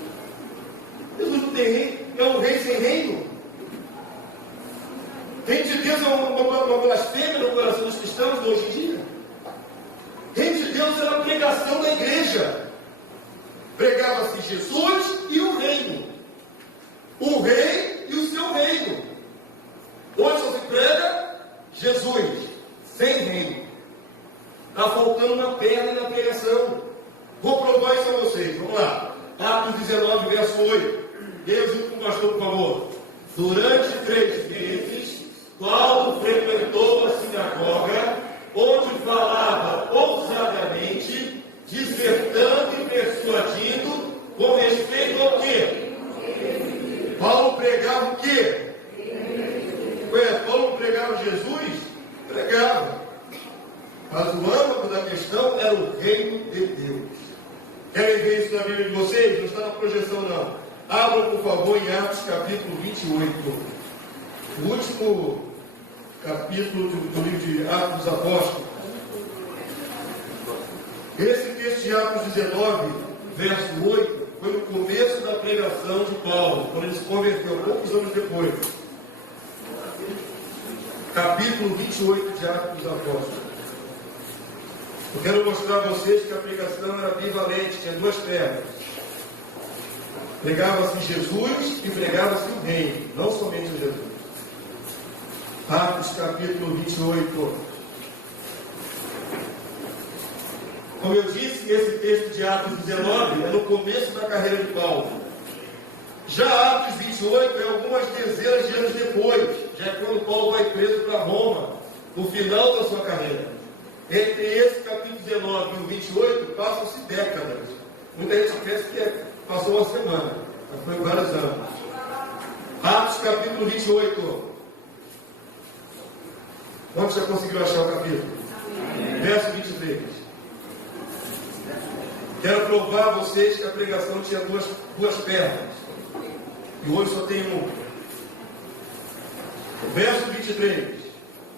Jesus não tem reino, é um rei sem reino. Reino de Deus é uma blasfêmia no coração dos cristãos de hoje em dia. Reino de Deus é uma pregação pregação da igreja. Pregava-se Jesus e o reino. O rei e o seu reino. Hoje só se prega Jesus, sem reino. Está faltando uma perna na pregação. Vou provar isso a vocês. Vamos lá. Atos 19, verso 8. Leia junto com o pastor, por favor. Durante 3 meses, Paulo frequentou a sinagoga, onde falava ousadamente, dissertando e persuadindo com respeito ao quê? Paulo pregava o quê? Paulo pregava Jesus? Pregava. Mas o âmago da questão era o reino de Deus. Querem ver isso na Bíblia de vocês? Não está na projeção, não. Abram, por favor, em Atos capítulo 28. O último capítulo do livro de Atos dos Apóstolos. Esse texto de Atos 19, verso 8, foi no começo da pregação de Paulo, quando ele se converteu, poucos anos depois. Capítulo 28 de Atos dos Apóstolos. Eu quero mostrar a vocês que a pregação era bivalente, tinha 2 pernas. Pregava-se Jesus e pregava-se o reino, não somente Jesus. Atos capítulo 28. Como eu disse, esse texto de Atos 19 é no começo da carreira de Paulo. Já Atos 28 é algumas dezenas de anos depois, já é quando Paulo vai preso para Roma, no final da sua carreira. Entre esse capítulo 19 e o 28 passam-se décadas. Muita gente pensa que passou uma semana, mas foi vários anos. Atos capítulo 28. Onde você conseguiu achar o capítulo? Verso 23. Quero provar a vocês que a pregação tinha duas pernas. E hoje só tem uma. Verso 23.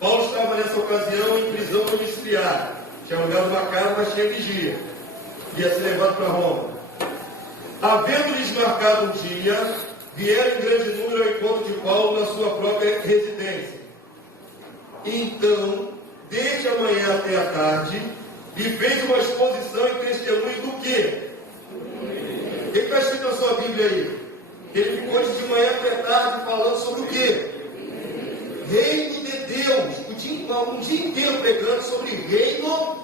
Paulo estava nessa ocasião em prisão domiciliar. Tinha alugado uma casa, mas tinha vigia. Ia ser levado para Roma. Havendo-lhes marcado um dia, vieram em grande número ao encontro de Paulo na sua própria residência. Então, desde a manhã até a tarde, lhe fez uma exposição e testemunho do quê? O que está escrito na sua Bíblia aí? Ele ficou de manhã até tarde falando sobre o quê? Reino de Deus. Um dia inteiro pregando sobre reino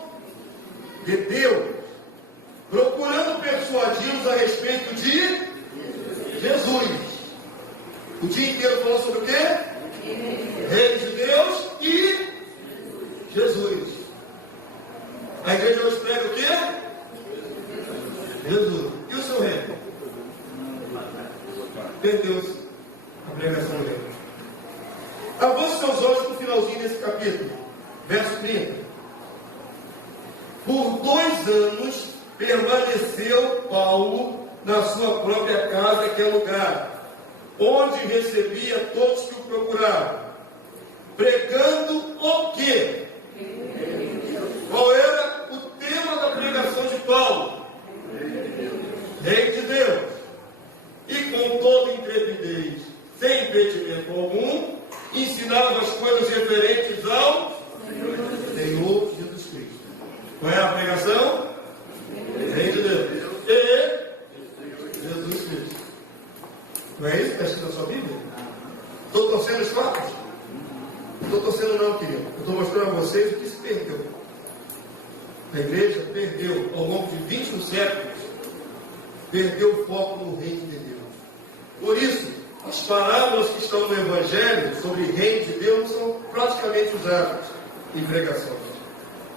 de Deus. Procurando persuadi-los a respeito de Jesus. O dia inteiro falando sobre o quê? Reino de Deus e Jesus. A igreja hoje prega o quê? Jesus. E o seu reino? Perdeu-se a pregação dele. Avance seus olhos para o finalzinho desse capítulo, verso 30. Por 2 anos permaneceu Paulo na sua própria casa, que é lugar, onde recebia todos que o procuravam, pregando o quê? Qual era o tema da pregação de Paulo? Reino de Deus. E com toda intrepidez, sem impedimento algum, ensinava as coisas referentes ao Senhor Jesus Cristo. Qual é a pregação? Reino de Deus. E Jesus Cristo. Não é isso que está escrito na sua Bíblia? Estou torcendo os fatos? Não estou torcendo não, querido. Eu estou mostrando a vocês o que se perdeu. A igreja perdeu, ao longo de 21 séculos, perdeu o foco no reino de Deus. Por isso, as parábolas que estão no Evangelho sobre o reino de Deus são praticamente usadas em pregações.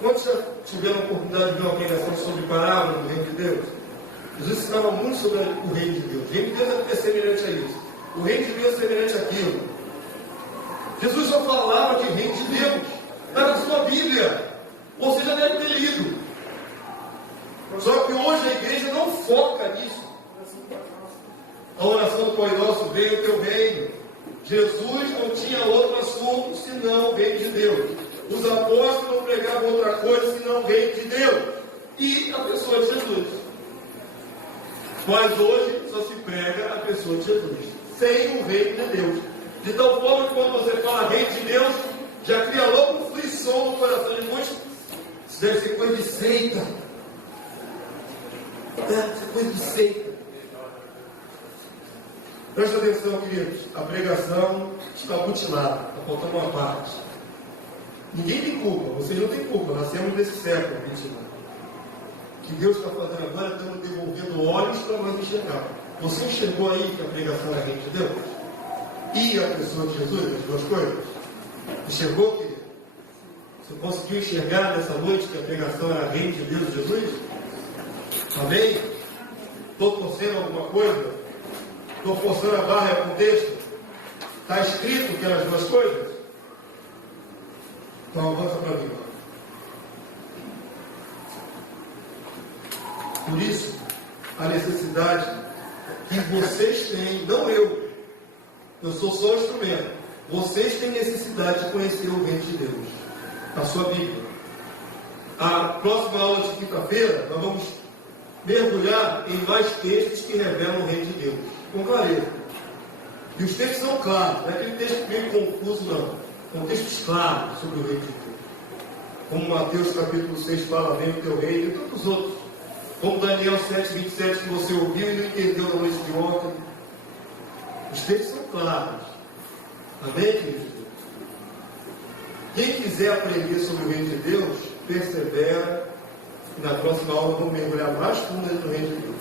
Quantos já tiveram a oportunidade de ver uma pregação sobre parábolas do reino de Deus? Jesus ensinava muito sobre o reino de Deus. O reino de Deus é semelhante a isso. O reino de Deus é semelhante àquilo. Jesus só falava de reino de Deus. Está na sua Bíblia. Você já deve ter lido. Só que hoje a igreja não foca nisso. A oração do Pai Nosso, venha o teu reino. Jesus não tinha outro assunto senão o reino de Deus. Os apóstolos não pregavam outra coisa senão o reino de Deus e a pessoa de Jesus. Mas hoje só se prega a pessoa de Jesus, sem o reino de Deus. De tal forma que quando você fala reino de Deus, já cria logo um frisson no coração de muitos. Isso deve ser coisa de seita. Isso é coisa de seita. Presta atenção, queridos. A pregação está mutilada. Está faltando uma parte. Ninguém tem culpa. Vocês não têm culpa. Nascemos nesse século XXI. O que Deus está fazendo agora, estamos devolvendo olhos para nós enxergar. Você enxergou aí que a pregação é a reino de Deus? E a pessoa de Jesus, as duas coisas? Enxergou, querido? Você conseguiu enxergar nessa noite que a pregação era a reino de Deus e Jesus? Amém? Estou torcendo alguma coisa? Estou forçando a barra com o texto? Está escrito que eram as duas coisas? Então avança para mim. Por isso, a necessidade que vocês têm, não eu sou só o instrumento, vocês têm necessidade de conhecer o reino de Deus, a sua Bíblia. A próxima aula de quinta-feira, nós vamos mergulhar em mais textos que revelam o reino de Deus, com clareza. E os textos são claros, não é aquele texto meio confuso, não. São textos claros sobre o reino de Deus. Como Mateus capítulo 6 fala, vem o teu reino, e tantos outros. Como Daniel 7:27, que você ouviu e não entendeu na noite de ontem. Os textos são claros. Amém, queridos? Quem quiser aprender sobre o reino de Deus, persevera. E na próxima aula vamos mergulhar mais fundo dentro do reino de Deus.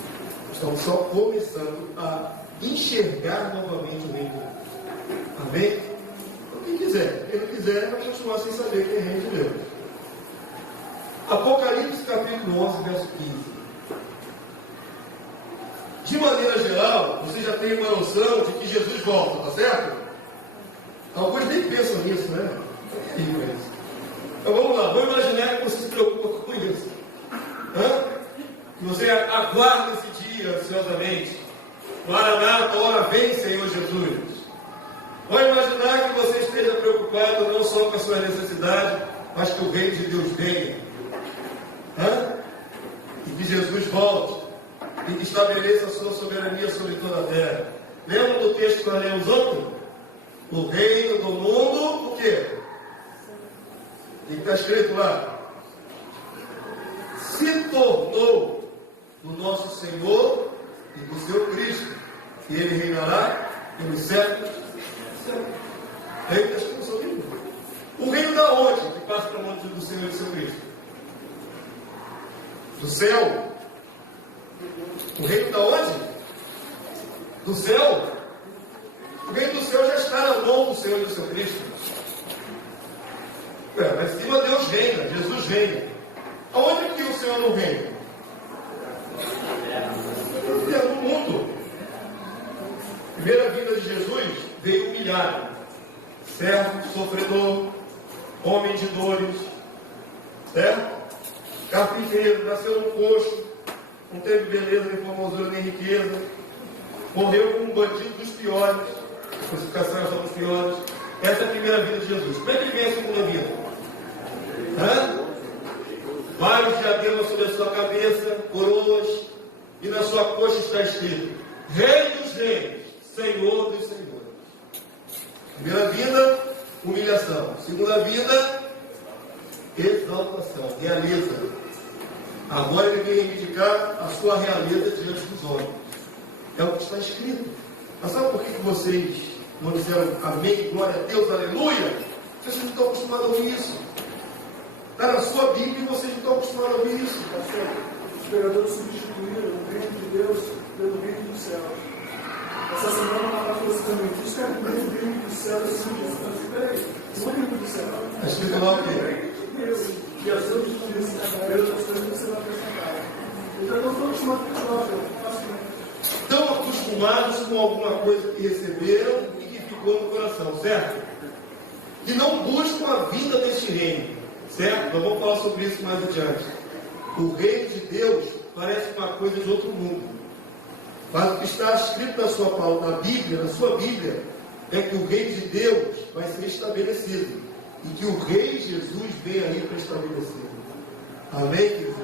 Estamos só começando a enxergar novamente o reino de Deus. Amém? Então, quem quiser. Quem não quiser, vai continuar sem saber que é reino de Deus. Apocalipse capítulo 11, verso 15. De maneira geral, você já tem uma noção de que Jesus volta, tá certo? Alguns nem pensam nisso, né? Então vamos lá, vamos imaginar que você se preocupa com isso. Que você aguarda esse dia ansiosamente. Maranata, hora vem, Senhor Jesus. Vamos imaginar que você esteja preocupado não só com a sua necessidade, mas que o reino de Deus venha. E que Jesus volte. E que estabeleça a sua soberania sobre toda a terra. Lembra do texto que nós lemos ontem? O reino do mundo, o quê? O que está escrito lá? Se tornou do nosso Senhor e do seu Cristo. E ele reinará pelos séculos. É isso que está escrito no seu livro. O reino da onde? Que passa para o mundo do Senhor e do seu Cristo? Do céu. O reino da onde? Do céu. O reino do céu já está na mão do Senhor e do seu Cristo. Lá em cima Deus reina, Jesus reina. Aonde que o Senhor não reina? No mundo. A primeira vinda de Jesus veio humilhado. Servo, sofredor, homem de dores. Certo? Carpinteiro, nasceu no posto. Não teve beleza, nem formosura, nem riqueza. Morreu como um bandido dos piores. A crucificação é só dos piores. Essa é a primeira vida de Jesus. Como é que ele vem a segunda vida? Vários diademas sobre a sua cabeça, coroas, e na sua coxa está escrito: Rei dos reis, Senhor dos senhores. Primeira vida, humilhação. Segunda vida, exaltação, realeza. Agora ele vem reivindicar a sua realeza diante dos homens. É o que está escrito. Mas sabe por que vocês não disseram amém, glória a Deus, aleluia? Vocês não estão acostumados a ouvir isso. Está na sua Bíblia e vocês não estão acostumados a ouvir isso. Os pregadores substituíram o reino de Deus pelo reino dos céus. Essa semana na pastora também diz que é o reino dos céus e sim, peraí, o reino dos céus. Está escrito lá o quê? O reino de Deus. Jesus disse, Deus as coisas que você vai apresentar. Então eu não estou acostumado com isso, Estão acostumados com alguma coisa que receberam e que ficou no coração, certo? E não buscam a vinda deste reino, certo? Nós vamos falar sobre isso mais adiante. O reino de Deus parece uma coisa de outro mundo. Mas o que está escrito na sua palavra, na Bíblia, na sua Bíblia, é que o reino de Deus vai ser estabelecido. E que o Rei Jesus vem aí para estabelecer. Amém, queridos?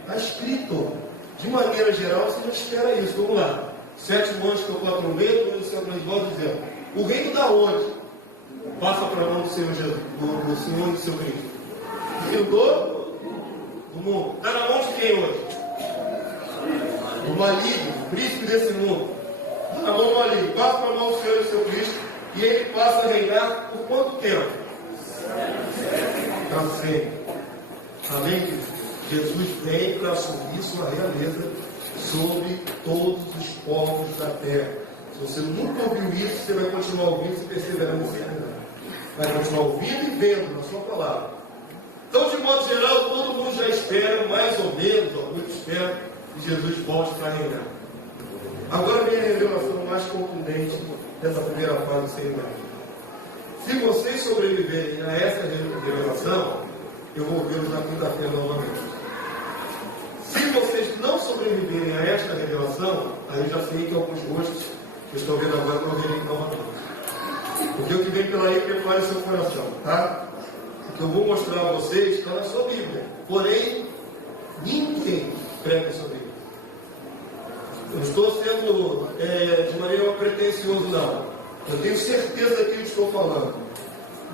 Está escrito. De maneira geral, você não espera isso. Vamos lá. 7 anjos tocou a trombeta, o céu transborda dizendo: o reino da onde? Passa para a mão do Senhor Jesus, do Senhor e do seu Cristo. O reino do mundo. Está na mão de quem hoje? o maligno, o príncipe desse mundo, na mão do maligno, passa para a mão do Senhor e seu Cristo, e ele passa a reinar por quanto tempo? Para sempre. Amém? Jesus vem para assumir sua realeza sobre todos os povos da terra. Se você nunca ouviu isso, você vai continuar ouvindo e perseverando nessa realidade. Vai continuar ouvindo e vendo na sua palavra. Então, de modo geral, todo mundo já espera, mais ou menos, alguns esperam, que Jesus volte para reinar. Agora vem a revelação mais contundente dessa primeira fase do seminário. Se vocês sobreviverem a essa revelação, eu vou vê-los na quinta-feira novamente. Se vocês não sobreviverem a esta revelação, aí eu já sei que alguns gostos que eu estou vendo agora não verem novamente. Porque o que vem pela aí prepare o seu coração, tá? O que eu vou mostrar a vocês está na sua Bíblia. Porém, ninguém prega essa Bíblia. Eu não estou sendo de maneira pretensioso, não. Eu tenho certeza daquilo que estou falando.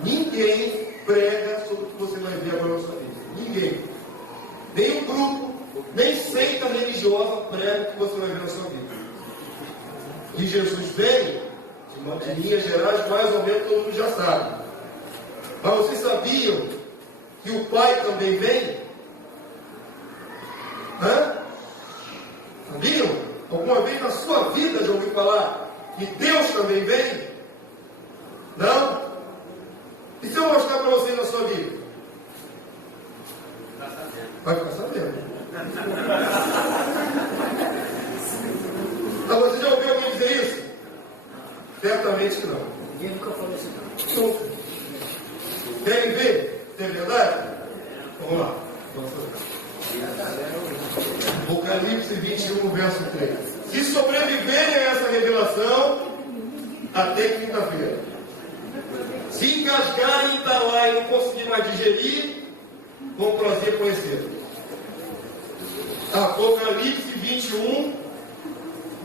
Ninguém prega sobre o que você vai ver agora na sua Bíblia. Ninguém. Nem um grupo, nem seita religiosa prega o que você vai ver na sua Bíblia. E Jesus veio, de linhas gerais, mais ou menos todo mundo já sabe. Mas vocês sabiam que o Pai também vem? Hã? Sabiam? Alguma vez na sua vida já ouviu falar que Deus também vem? Não? E se eu mostrar para vocês na sua vida? Vai ficar sabendo. Mas você já ouviu alguém dizer isso? Certamente que não. Ninguém nunca falou isso, não. Nunca. Querem ver? Se é verdade? Vamos lá. Apocalipse 21, verso 3. Se sobreviverem a essa revelação, até quinta-feira. Se engasgarem em lá e não conseguir mais digerir, vão prazer conhecer. Apocalipse 21,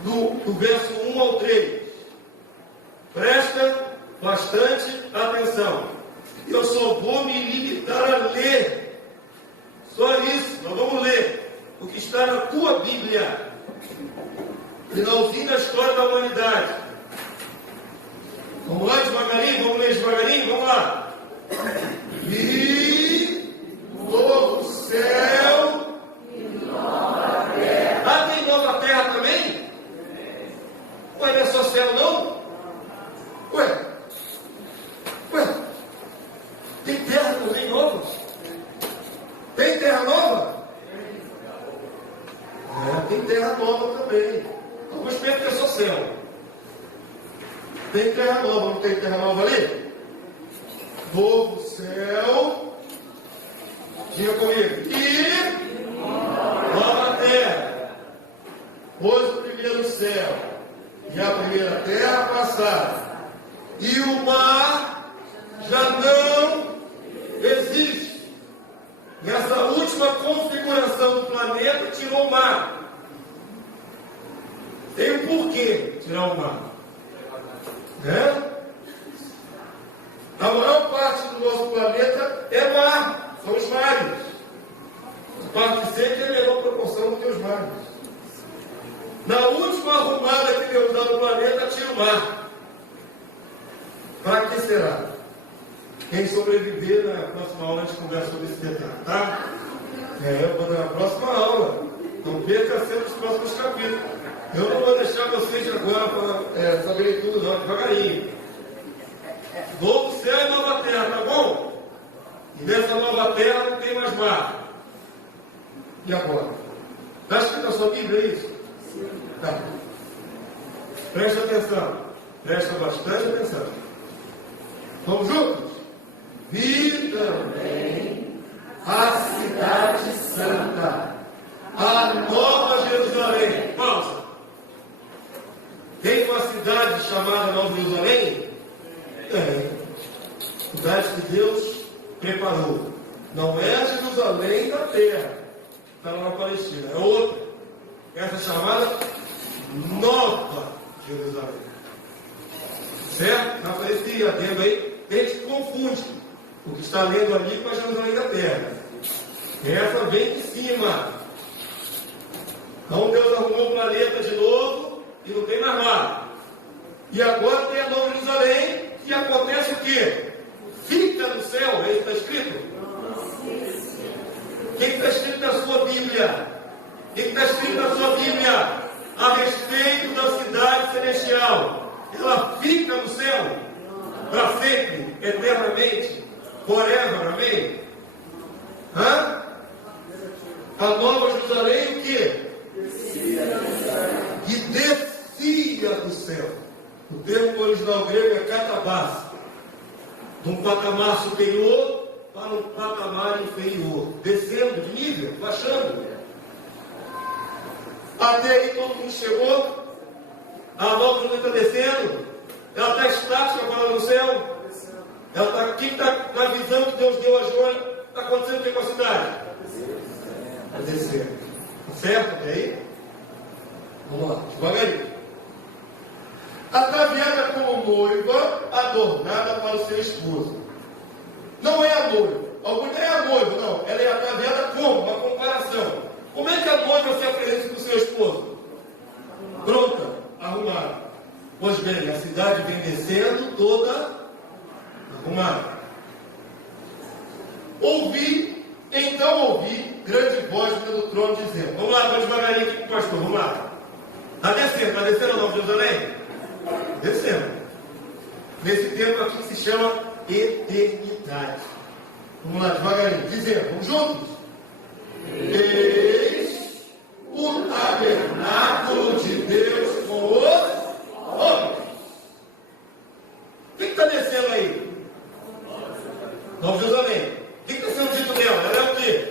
do verso 1 ao 3. Presta bastante atenção. Eu só vou me limitar a ler. Só isso, nós vamos ler o que está na tua Bíblia. Finalzinho da história da humanidade. Vamos lá devagarinho, vamos ler devagarinho, vamos lá. E novo céu e nova terra. Ah, tem nova terra também? Ué, não é só céu não? Ué, tem terra também nova? Tem terra nova? Tem terra nova também. Alguns pensam que é só céu. Tem terra nova, não tem terra nova ali? Novo céu. Diga comigo. E nova terra. Pois o primeiro céu e a primeira terra passaram. E o mar já não existe. E essa última configuração do planeta tirou o mar. Tem um porquê tirar o mar. A maior parte do nosso planeta é mar, são os mares. A parte seca é a menor proporção do que os mares. Na última arrumada que Deus dá no planeta, tira o mar. Para que será? Quem sobreviver na próxima aula a gente conversa sobre esse detalhe, tá? Eu vou dar na próxima aula. Não perca sempre os próximos capítulos. Eu não vou deixar vocês agora para saberem tudo, não, devagarinho. Novo céu e nova terra, tá bom? E nessa nova terra não tem mais mar. E agora? Está escrito na sua Bíblia isso? Tá. Preste atenção. Presta bastante atenção. Vamos juntos? Vi também a cidade santa, a nova Jerusalém. Pausa. Tem uma cidade chamada Nova Jerusalém? Tem. Cidade que Deus preparou. Não é a Jerusalém da terra, está lá na Palestina, é outra. Essa chamada Nova Jerusalém. Certo? Não aparecia lendo aí. A gente confunde o que está lendo ali com a Jerusalém da terra. Essa vem de cima. Então Deus arrumou o planeta de novo e não tem mais mar. E agora tem a Nova Jerusalém, e acontece o quê? Fica no céu, é isso que está escrito? O que está escrito na sua Bíblia? O que está escrito na sua Bíblia a respeito da cidade celestial? Ela fica no céu para sempre, eternamente, forever, amém? Hã? A Nova Jerusalém o quê? Que descia do céu. O termo original grego é katabás. De um patamar superior para um patamar inferior. Descendo de nível, baixando. Até aí todo mundo chegou. A Nova Jerusalém está descendo. Ela está estática agora no céu. Ela está aqui, está na visão que Deus deu a João. Está acontecendo o que com a cidade? Está descendo. Certo? Até aí? Vamos lá, devagarinho. Ataviada como noiva, adornada para o seu esposo. Não é a noiva. Alguns é a noiva, não. Ela é ataviada como? Uma comparação. Como é que a noiva se apresenta com o seu esposo? Pronta, arrumada. Pois bem, a cidade vem descendo toda arrumada. Então ouvi grande voz do trono dizendo: vamos lá, vamos devagarinho aqui com o pastor, vamos lá. Está descendo a Nova Jerusalém? Descendo. Nesse tempo aqui que se chama eternidade. Vamos lá, devagarinho, dizendo, vamos juntos? Eis o tabernáculo de Deus com os homens. O que está descendo aí? Nova Jerusalém. O que está sendo dito dela? Ela é o quê?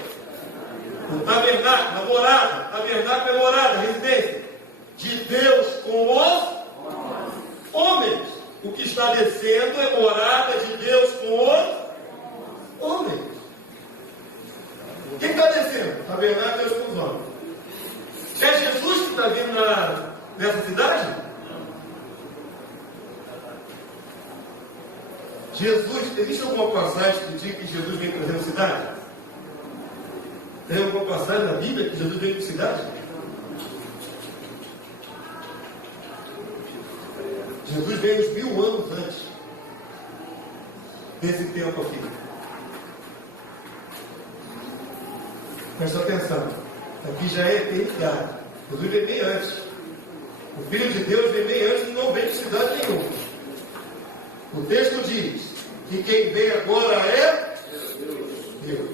O tabernáculo, a morada. Tabernáculo é morada, residência de Deus com os homens. O que está descendo é morada de Deus com os homens. Quem está descendo? Tabernáculo é Deus com os homens. É Jesus que está vindo nessa cidade? Jesus, existe alguma passagem que diz que Jesus vem trazendo cidade? Tem alguma passagem na Bíblia que Jesus vem para cidade? Jesus veio uns 1000 anos antes desse tempo aqui. Presta atenção. Aqui já é eternidade. Jesus veio bem antes. O Filho de Deus veio bem antes e não vem de cidade nenhuma. O texto diz que quem vem agora é Deus.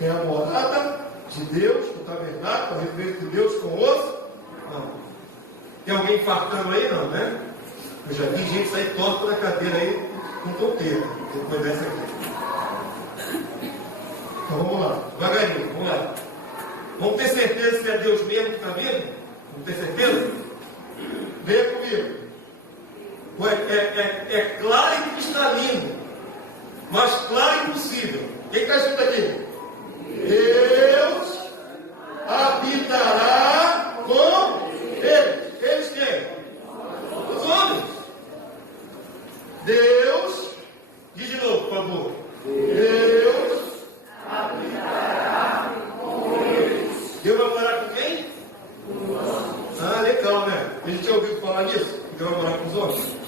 É a morada de Deus, o tabernáculo, a referência de Deus com os homens. Tem alguém infartando aí? Não, né? Eu já vi gente sair torta da cadeira aí com toqueira, depois dessa aqui. Então vamos lá, devagarinho, vamos lá. Vamos ter certeza se é Deus mesmo que está vindo? Vamos ter certeza? Venha comigo. É claro e cristalino, mas claro e impossível. O que está escrito aqui? Deus habitará com eles. Eles quem? Os homens. Deus, diz de novo, por favor. Deus habitará com eles. Deus vai morar com quem? Com os homens. Ah, legal, né? A gente já ouviu falar nisso? Que Deus vai morar com os homens?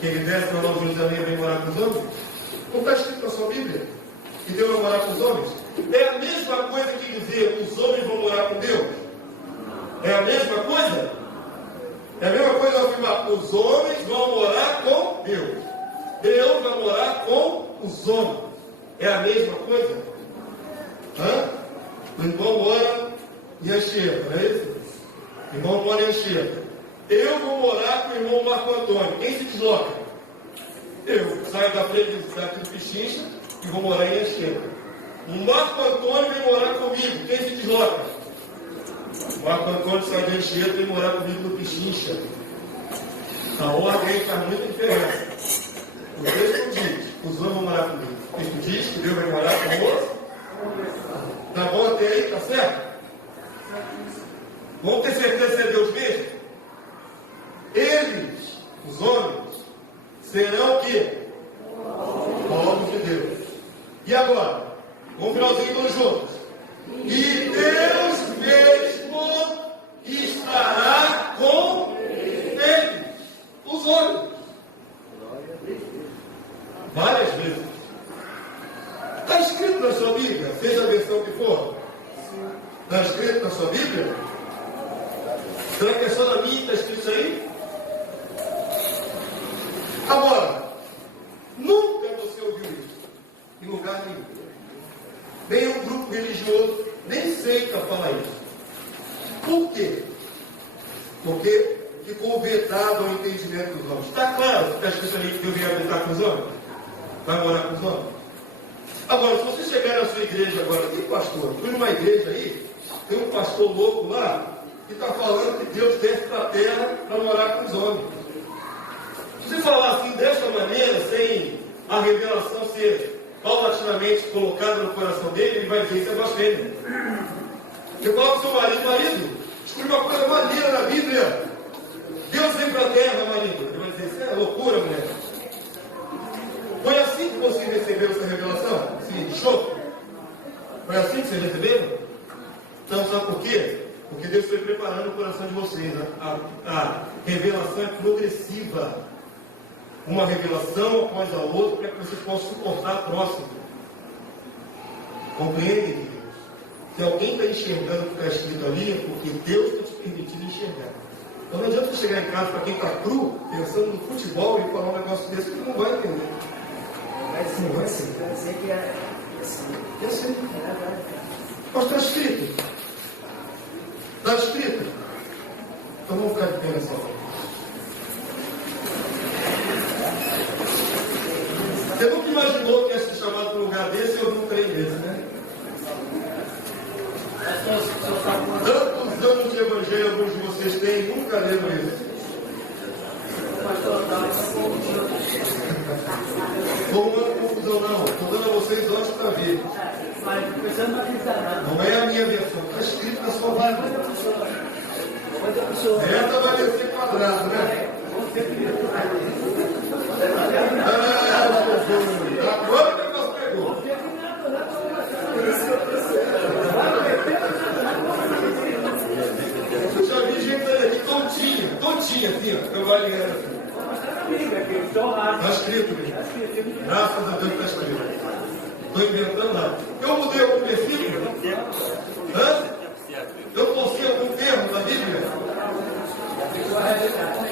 Que ele desce na Nova Jerusalém e vem morar com os homens? Como está escrito na sua Bíblia? Que Deus vai morar com os homens? É a mesma coisa que dizer que os homens vão morar com Deus? É a mesma coisa? É a mesma coisa afirmar, os homens vão morar com Deus. Deus vai morar com os homens. É a mesma coisa? Hã? O irmão mora em Anchieta, não é isso? O irmão mora em Anchieta. Eu vou morar com o irmão Marco Antônio. Quem se desloca? Eu saio da frente do Pichincha e vou morar em Anchieta. O Marco Antônio vem morar comigo. Quem se desloca? O Marco Antônio sai de Anchieta e vem morar comigo no Pichincha. A ordem faz muita diferença. O texto diz, os homens vão morar comigo. O texto diz que Deus vai morar com os. Tá bom até aí? Tá certo? Vamos ter certeza se é Deus mesmo? Eles, os homens, serão o quê? Povos de Deus. E agora? Vamos finalzinho todos juntos. E Deus mesmo estará com eles, os homens. Várias vezes. Está escrito na sua Bíblia, seja a versão que for. Está escrito na sua Bíblia? Será que é só na minha que está escrito isso aí? Agora, nunca você ouviu isso em lugar nenhum. Nenhum grupo religioso, nem seita fala isso. Por quê? Porque ficou vedado ao entendimento dos homens. Está claro que está escrito ali que eu vim habitar com os homens? Vai morar com os homens? Agora, se você chegar na sua igreja agora, tem pastor, fui numa igreja aí, tem um pastor louco lá, que está falando que Deus desce para a terra para morar com os homens. Se você falar assim, dessa maneira, sem a revelação ser paulatinamente colocada no coração dele, ele vai dizer, isso é blasfêmia. Você fala para o seu marido, descobri uma coisa maneira na Bíblia. Deus vem para a terra, marido. Ele vai dizer, isso é loucura, mulher. Foi assim que você recebeu essa revelação? Sim, de choque? Foi assim que você recebeu? Então, sabe por quê? Porque Deus foi preparando o coração de vocês. A revelação é progressiva. Uma revelação após a outra, para que você possa suportar a próxima. Compreende, Deus? Se alguém está enxergando o que está escrito ali, é porque Deus está te permitindo enxergar. Então não adianta você chegar em casa para quem está cru, pensando no futebol e falar um negócio desse que não vai entender. Não vai ser. Vai dizer que é assim. Eu sei. Mas está escrito. Está escrito. Então vamos ficar de pé nessa hora. Você nunca imaginou que ia ser chamado para um lugar desse e eu não creio desse, né? Tantos anos de evangelho alguns de vocês têm, nunca leram isso. Não é confusão não, estou dando a vocês olhos para ver. Não é a minha versão, está escrito na sua Bíblia. Essa vai descer quadrado, né? Agora que o negócio pegou. Eu já vi gente aqui tontinha, assim, ó, trabalhando assim. Está escrito, mesmo. Graças a Deus está escrito. Estou inventando nada. Eu mudei algum versículo? Eu torci algum termo na Bíblia?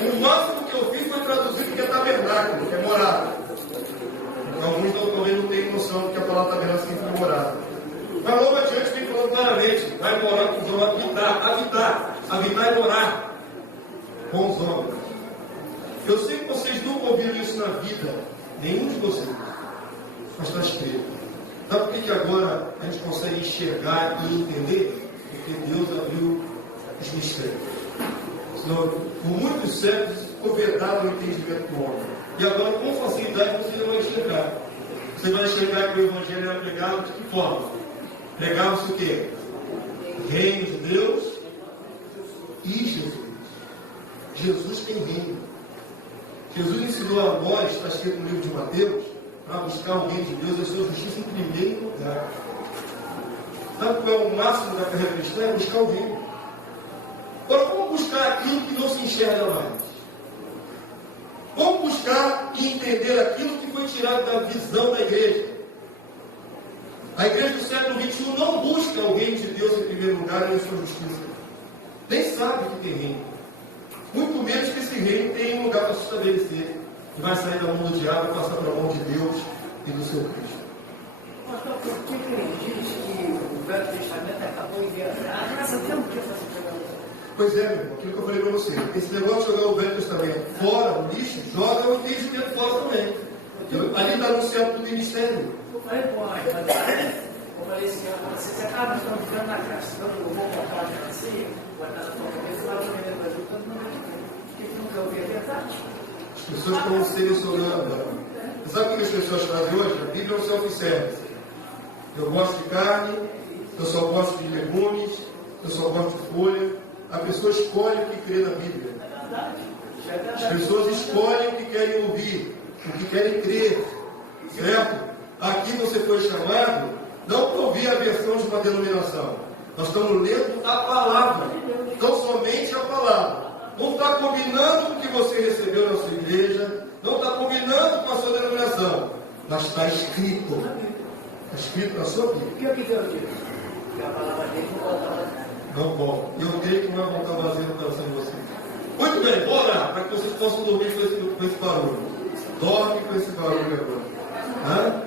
O máximo que eu fiz foi traduzir porque é tabernáculo, que é morada. Alguns talvez não tenham noção do que a palavra tabernáculo significa morada. Mas logo adiante vem falando claramente, vai morar com os homens, habitar é morar com os homens. Eu sei que vocês nunca ouviram isso na vida, nenhum de vocês, mas está escrito. Sabe por que agora a gente consegue enxergar e entender? Porque Deus abriu os mistérios. Senão, por muitos séculos, ficou vedado o entendimento do homem. E agora, com facilidade, você vai enxergar. Você vai enxergar que o Evangelho era pregado de que forma? Pregava-se o quê? Reino de Deus e Jesus. Jesus tem reino. Jesus ensinou a nós, está escrito no livro de Mateus, para buscar o reino de Deus e a sua justiça em primeiro lugar. Sabe qual é o máximo da carreira cristã? É buscar o reino. Agora, como buscar aquilo que não se enxerga mais? Como buscar e entender aquilo que foi tirado da visão da igreja? A igreja do século XXI não busca o reino de Deus em primeiro lugar e a sua justiça. Nem sabe que tem reino. Muito menos que esse reino tem um lugar para se estabelecer. E vai sair da mão do diabo e passar para a mão de Deus e do seu Cristo. Pastor, por que ele diz que o Velho Testamento acabou em Deus? A graça tem um que fazer pergunta. Pois é, meu irmão, aquilo que eu falei para você. Esse negócio de jogar o Velho Testamento fora, o lixo, joga o entendimento fora também. Ali está anunciado tudo em mistério. Eu falei, pô, eu falei assim, vocês acabam ficando na graça. Então eu vou comprar a graça e guardar na tua cabeça e lá no meio do Brasil, todo mundo que nunca ouviu a verdade. As pessoas estão selecionando. Sabe o que as pessoas fazem hoje? A Bíblia é um self-service. Eu gosto de carne, eu só gosto de legumes, eu só gosto de folha. A pessoa escolhe o que crê na Bíblia. As pessoas escolhem o que querem ouvir, o que querem crer. Certo? Aqui você foi chamado não para ouvir a versão de uma denominação. Nós estamos lendo a palavra. Então, somente a palavra. Não está combinando com o que você recebeu na sua igreja, não está combinando com a sua denominação, mas está escrito. Está escrito na sua Bíblia. E o que Deus diz? Que a palavra dele não volta vazia. Não volta. Eu creio que não vai voltar vazio no coração de vocês. Muito bem, vou orar para que vocês possam dormir com esse barulho. Dorme com esse barulho agora. Hã?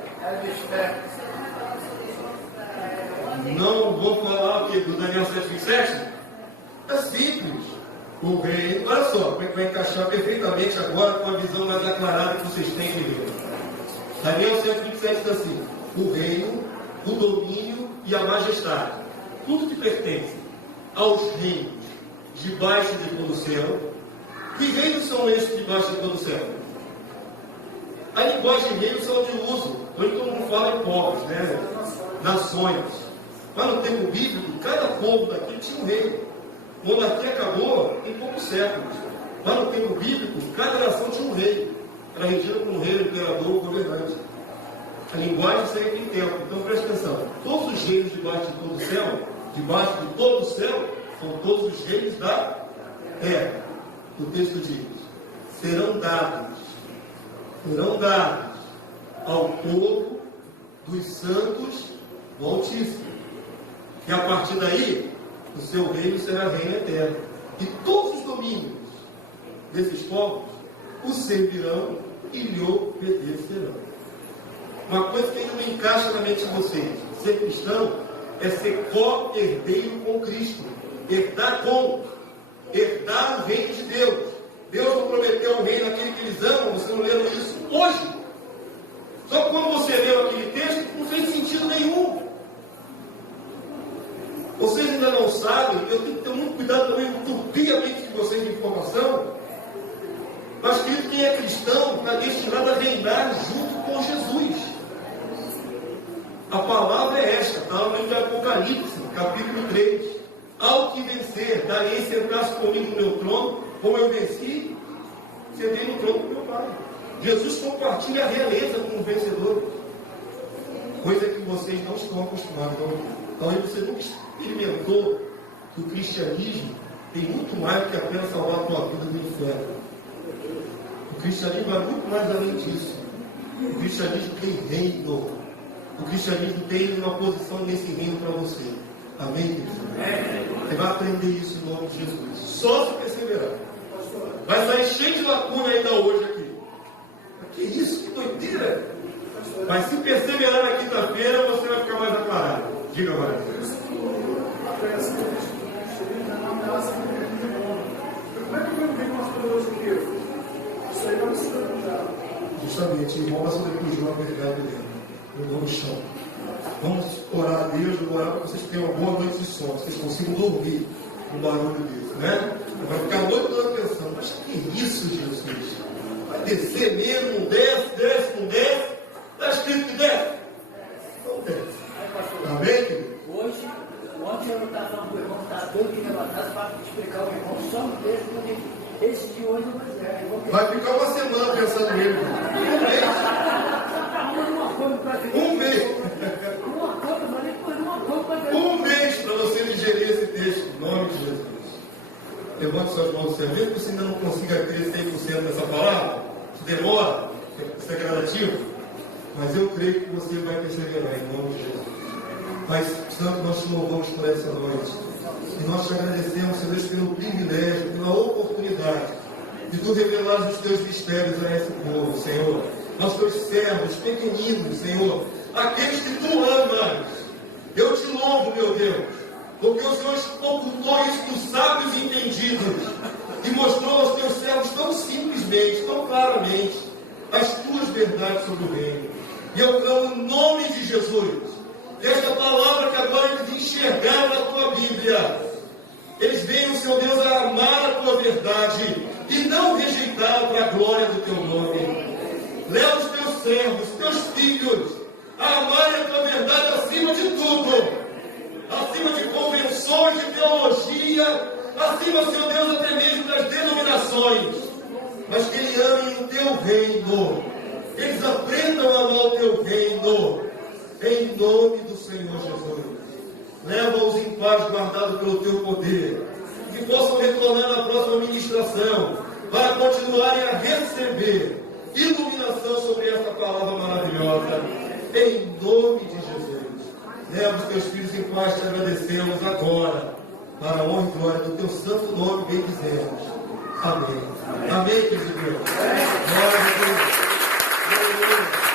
Não vou falar o que? Do Daniel 7,27? É simples. O reino, olha só, como é que vai encaixar perfeitamente agora com a visão mais aclarada que vocês têm de ver. Daniel 7,27 diz assim: o reino, o domínio e a majestade, tudo que pertence aos reinos debaixo de todo o céu. Que reinos são esses debaixo de todo o céu? A linguagem de reino são de uso. Hoje todo mundo fala em povos, né? Nações. Mas no tempo bíblico, cada povo daqui tinha um rei. A monarquia acabou em poucos séculos. Mas no tempo bíblico, cada nação tinha um rei. Era regida por um rei, imperador, governante. A linguagem segue em tempo. Então preste atenção. Todos os reinos debaixo de todo o céu, debaixo de todo o céu, são todos os reinos da terra. O texto diz: serão dados ao povo dos santos do Altíssimo. E a partir daí, o seu reino será reino eterno. E todos os domínios desses povos o servirão e lhe obedecerão. Uma coisa que ainda não encaixa na mente de vocês: ser cristão é ser co-herdeiro com Cristo. Herdar o reino de Deus. Deus não prometeu o reino àquele que eles amam. Vocês não leram isso hoje? Só que quando você leu aquele texto, não fez sentido nenhum. Vocês ainda não sabem, eu tenho que ter muito cuidado também, entupir a mente de vocês de informação. Mas, querido, quem é cristão está destinado a reinar junto com Jesus. A palavra é esta, está no livro de Apocalipse, capítulo 3. Ao que vencer, darei sentar-se comigo no meu trono, como eu venci, sentei no trono do meu Pai. Jesus compartilha a realeza com os vencedores, coisa que vocês não estão acostumados a ouvir. Talvez você nunca experimentou que o cristianismo tem muito mais do que apenas salvar a tua vida do inferno. O cristianismo vai muito mais além disso. O cristianismo tem reino. O cristianismo tem uma posição nesse reino para você. Amém, querido? Você vai aprender isso em nome de Jesus. Só se perseverar. Vai sair cheio de lacuna ainda hoje aqui. Que isso? Que doideira! Mas se perseverar na quinta-feira, você vai ficar mais aclarado. Diga agora. Como é que eu tenho umas pessoas aqui? Isso aí vai se perguntar. Justamente, irmão, nós vamos de uma verdade dele. No chão. Vamos orar a Deus, orar para que vocês tenham uma boa noite de sono, vocês consigam dormir com um barulho desse, né? Vai ficar a noite toda pensando: mas que isso, Jesus? Vai descer mesmo, não desce, não desce. Está escrito que desce? Não desce. Amém, querido? Ontem eu estava falando com o irmão, está doido que levantasse para explicar ao irmão só um texto, esse de hoje eu vou dizer. Vai ficar uma semana pensando nele. Um mês. Um mês para você digerir esse texto, em nome de Jesus. Levante suas mãos, você mesmo que você ainda não consiga crer 100% nessa palavra, que demora, isso é gradativo, mas eu creio que você vai perseverar em nome de Jesus. Pai Santo, nós te louvamos por essa noite. E nós te agradecemos, Senhor Deus, pelo privilégio, pela oportunidade de tu revelares os teus mistérios a esse povo, Senhor. Nós teus servos, pequeninos, Senhor, aqueles que tu amas. Eu te louvo, meu Deus, porque o Senhor ocultou isso dos sábios e entendidos e mostrou aos teus servos tão simplesmente, tão claramente, as tuas verdades sobre o reino. E eu clamo em nome de Jesus, que esta palavra que agora eles enxergaram na tua Bíblia, eles venham, Senhor Deus, a amar a tua verdade e não rejeitá-la para a glória do teu nome. Leva os teus servos, teus filhos, a amarem a tua verdade acima de tudo, acima de convenções, de teologia, acima, Senhor Deus, até mesmo das denominações, mas que eles amem o teu reino, que eles aprendam a amar o teu reino, em nome do Senhor Jesus. Leva-os em paz, guardados pelo teu poder. Que possam retornar na próxima ministração, para continuarem a receber iluminação sobre essa palavra maravilhosa. Em nome de Jesus. Leva os teus filhos em paz, te agradecemos agora, para a honra e glória do teu santo nome, bem dizemos. Amém. Amém, querido Deus. Glória a Deus.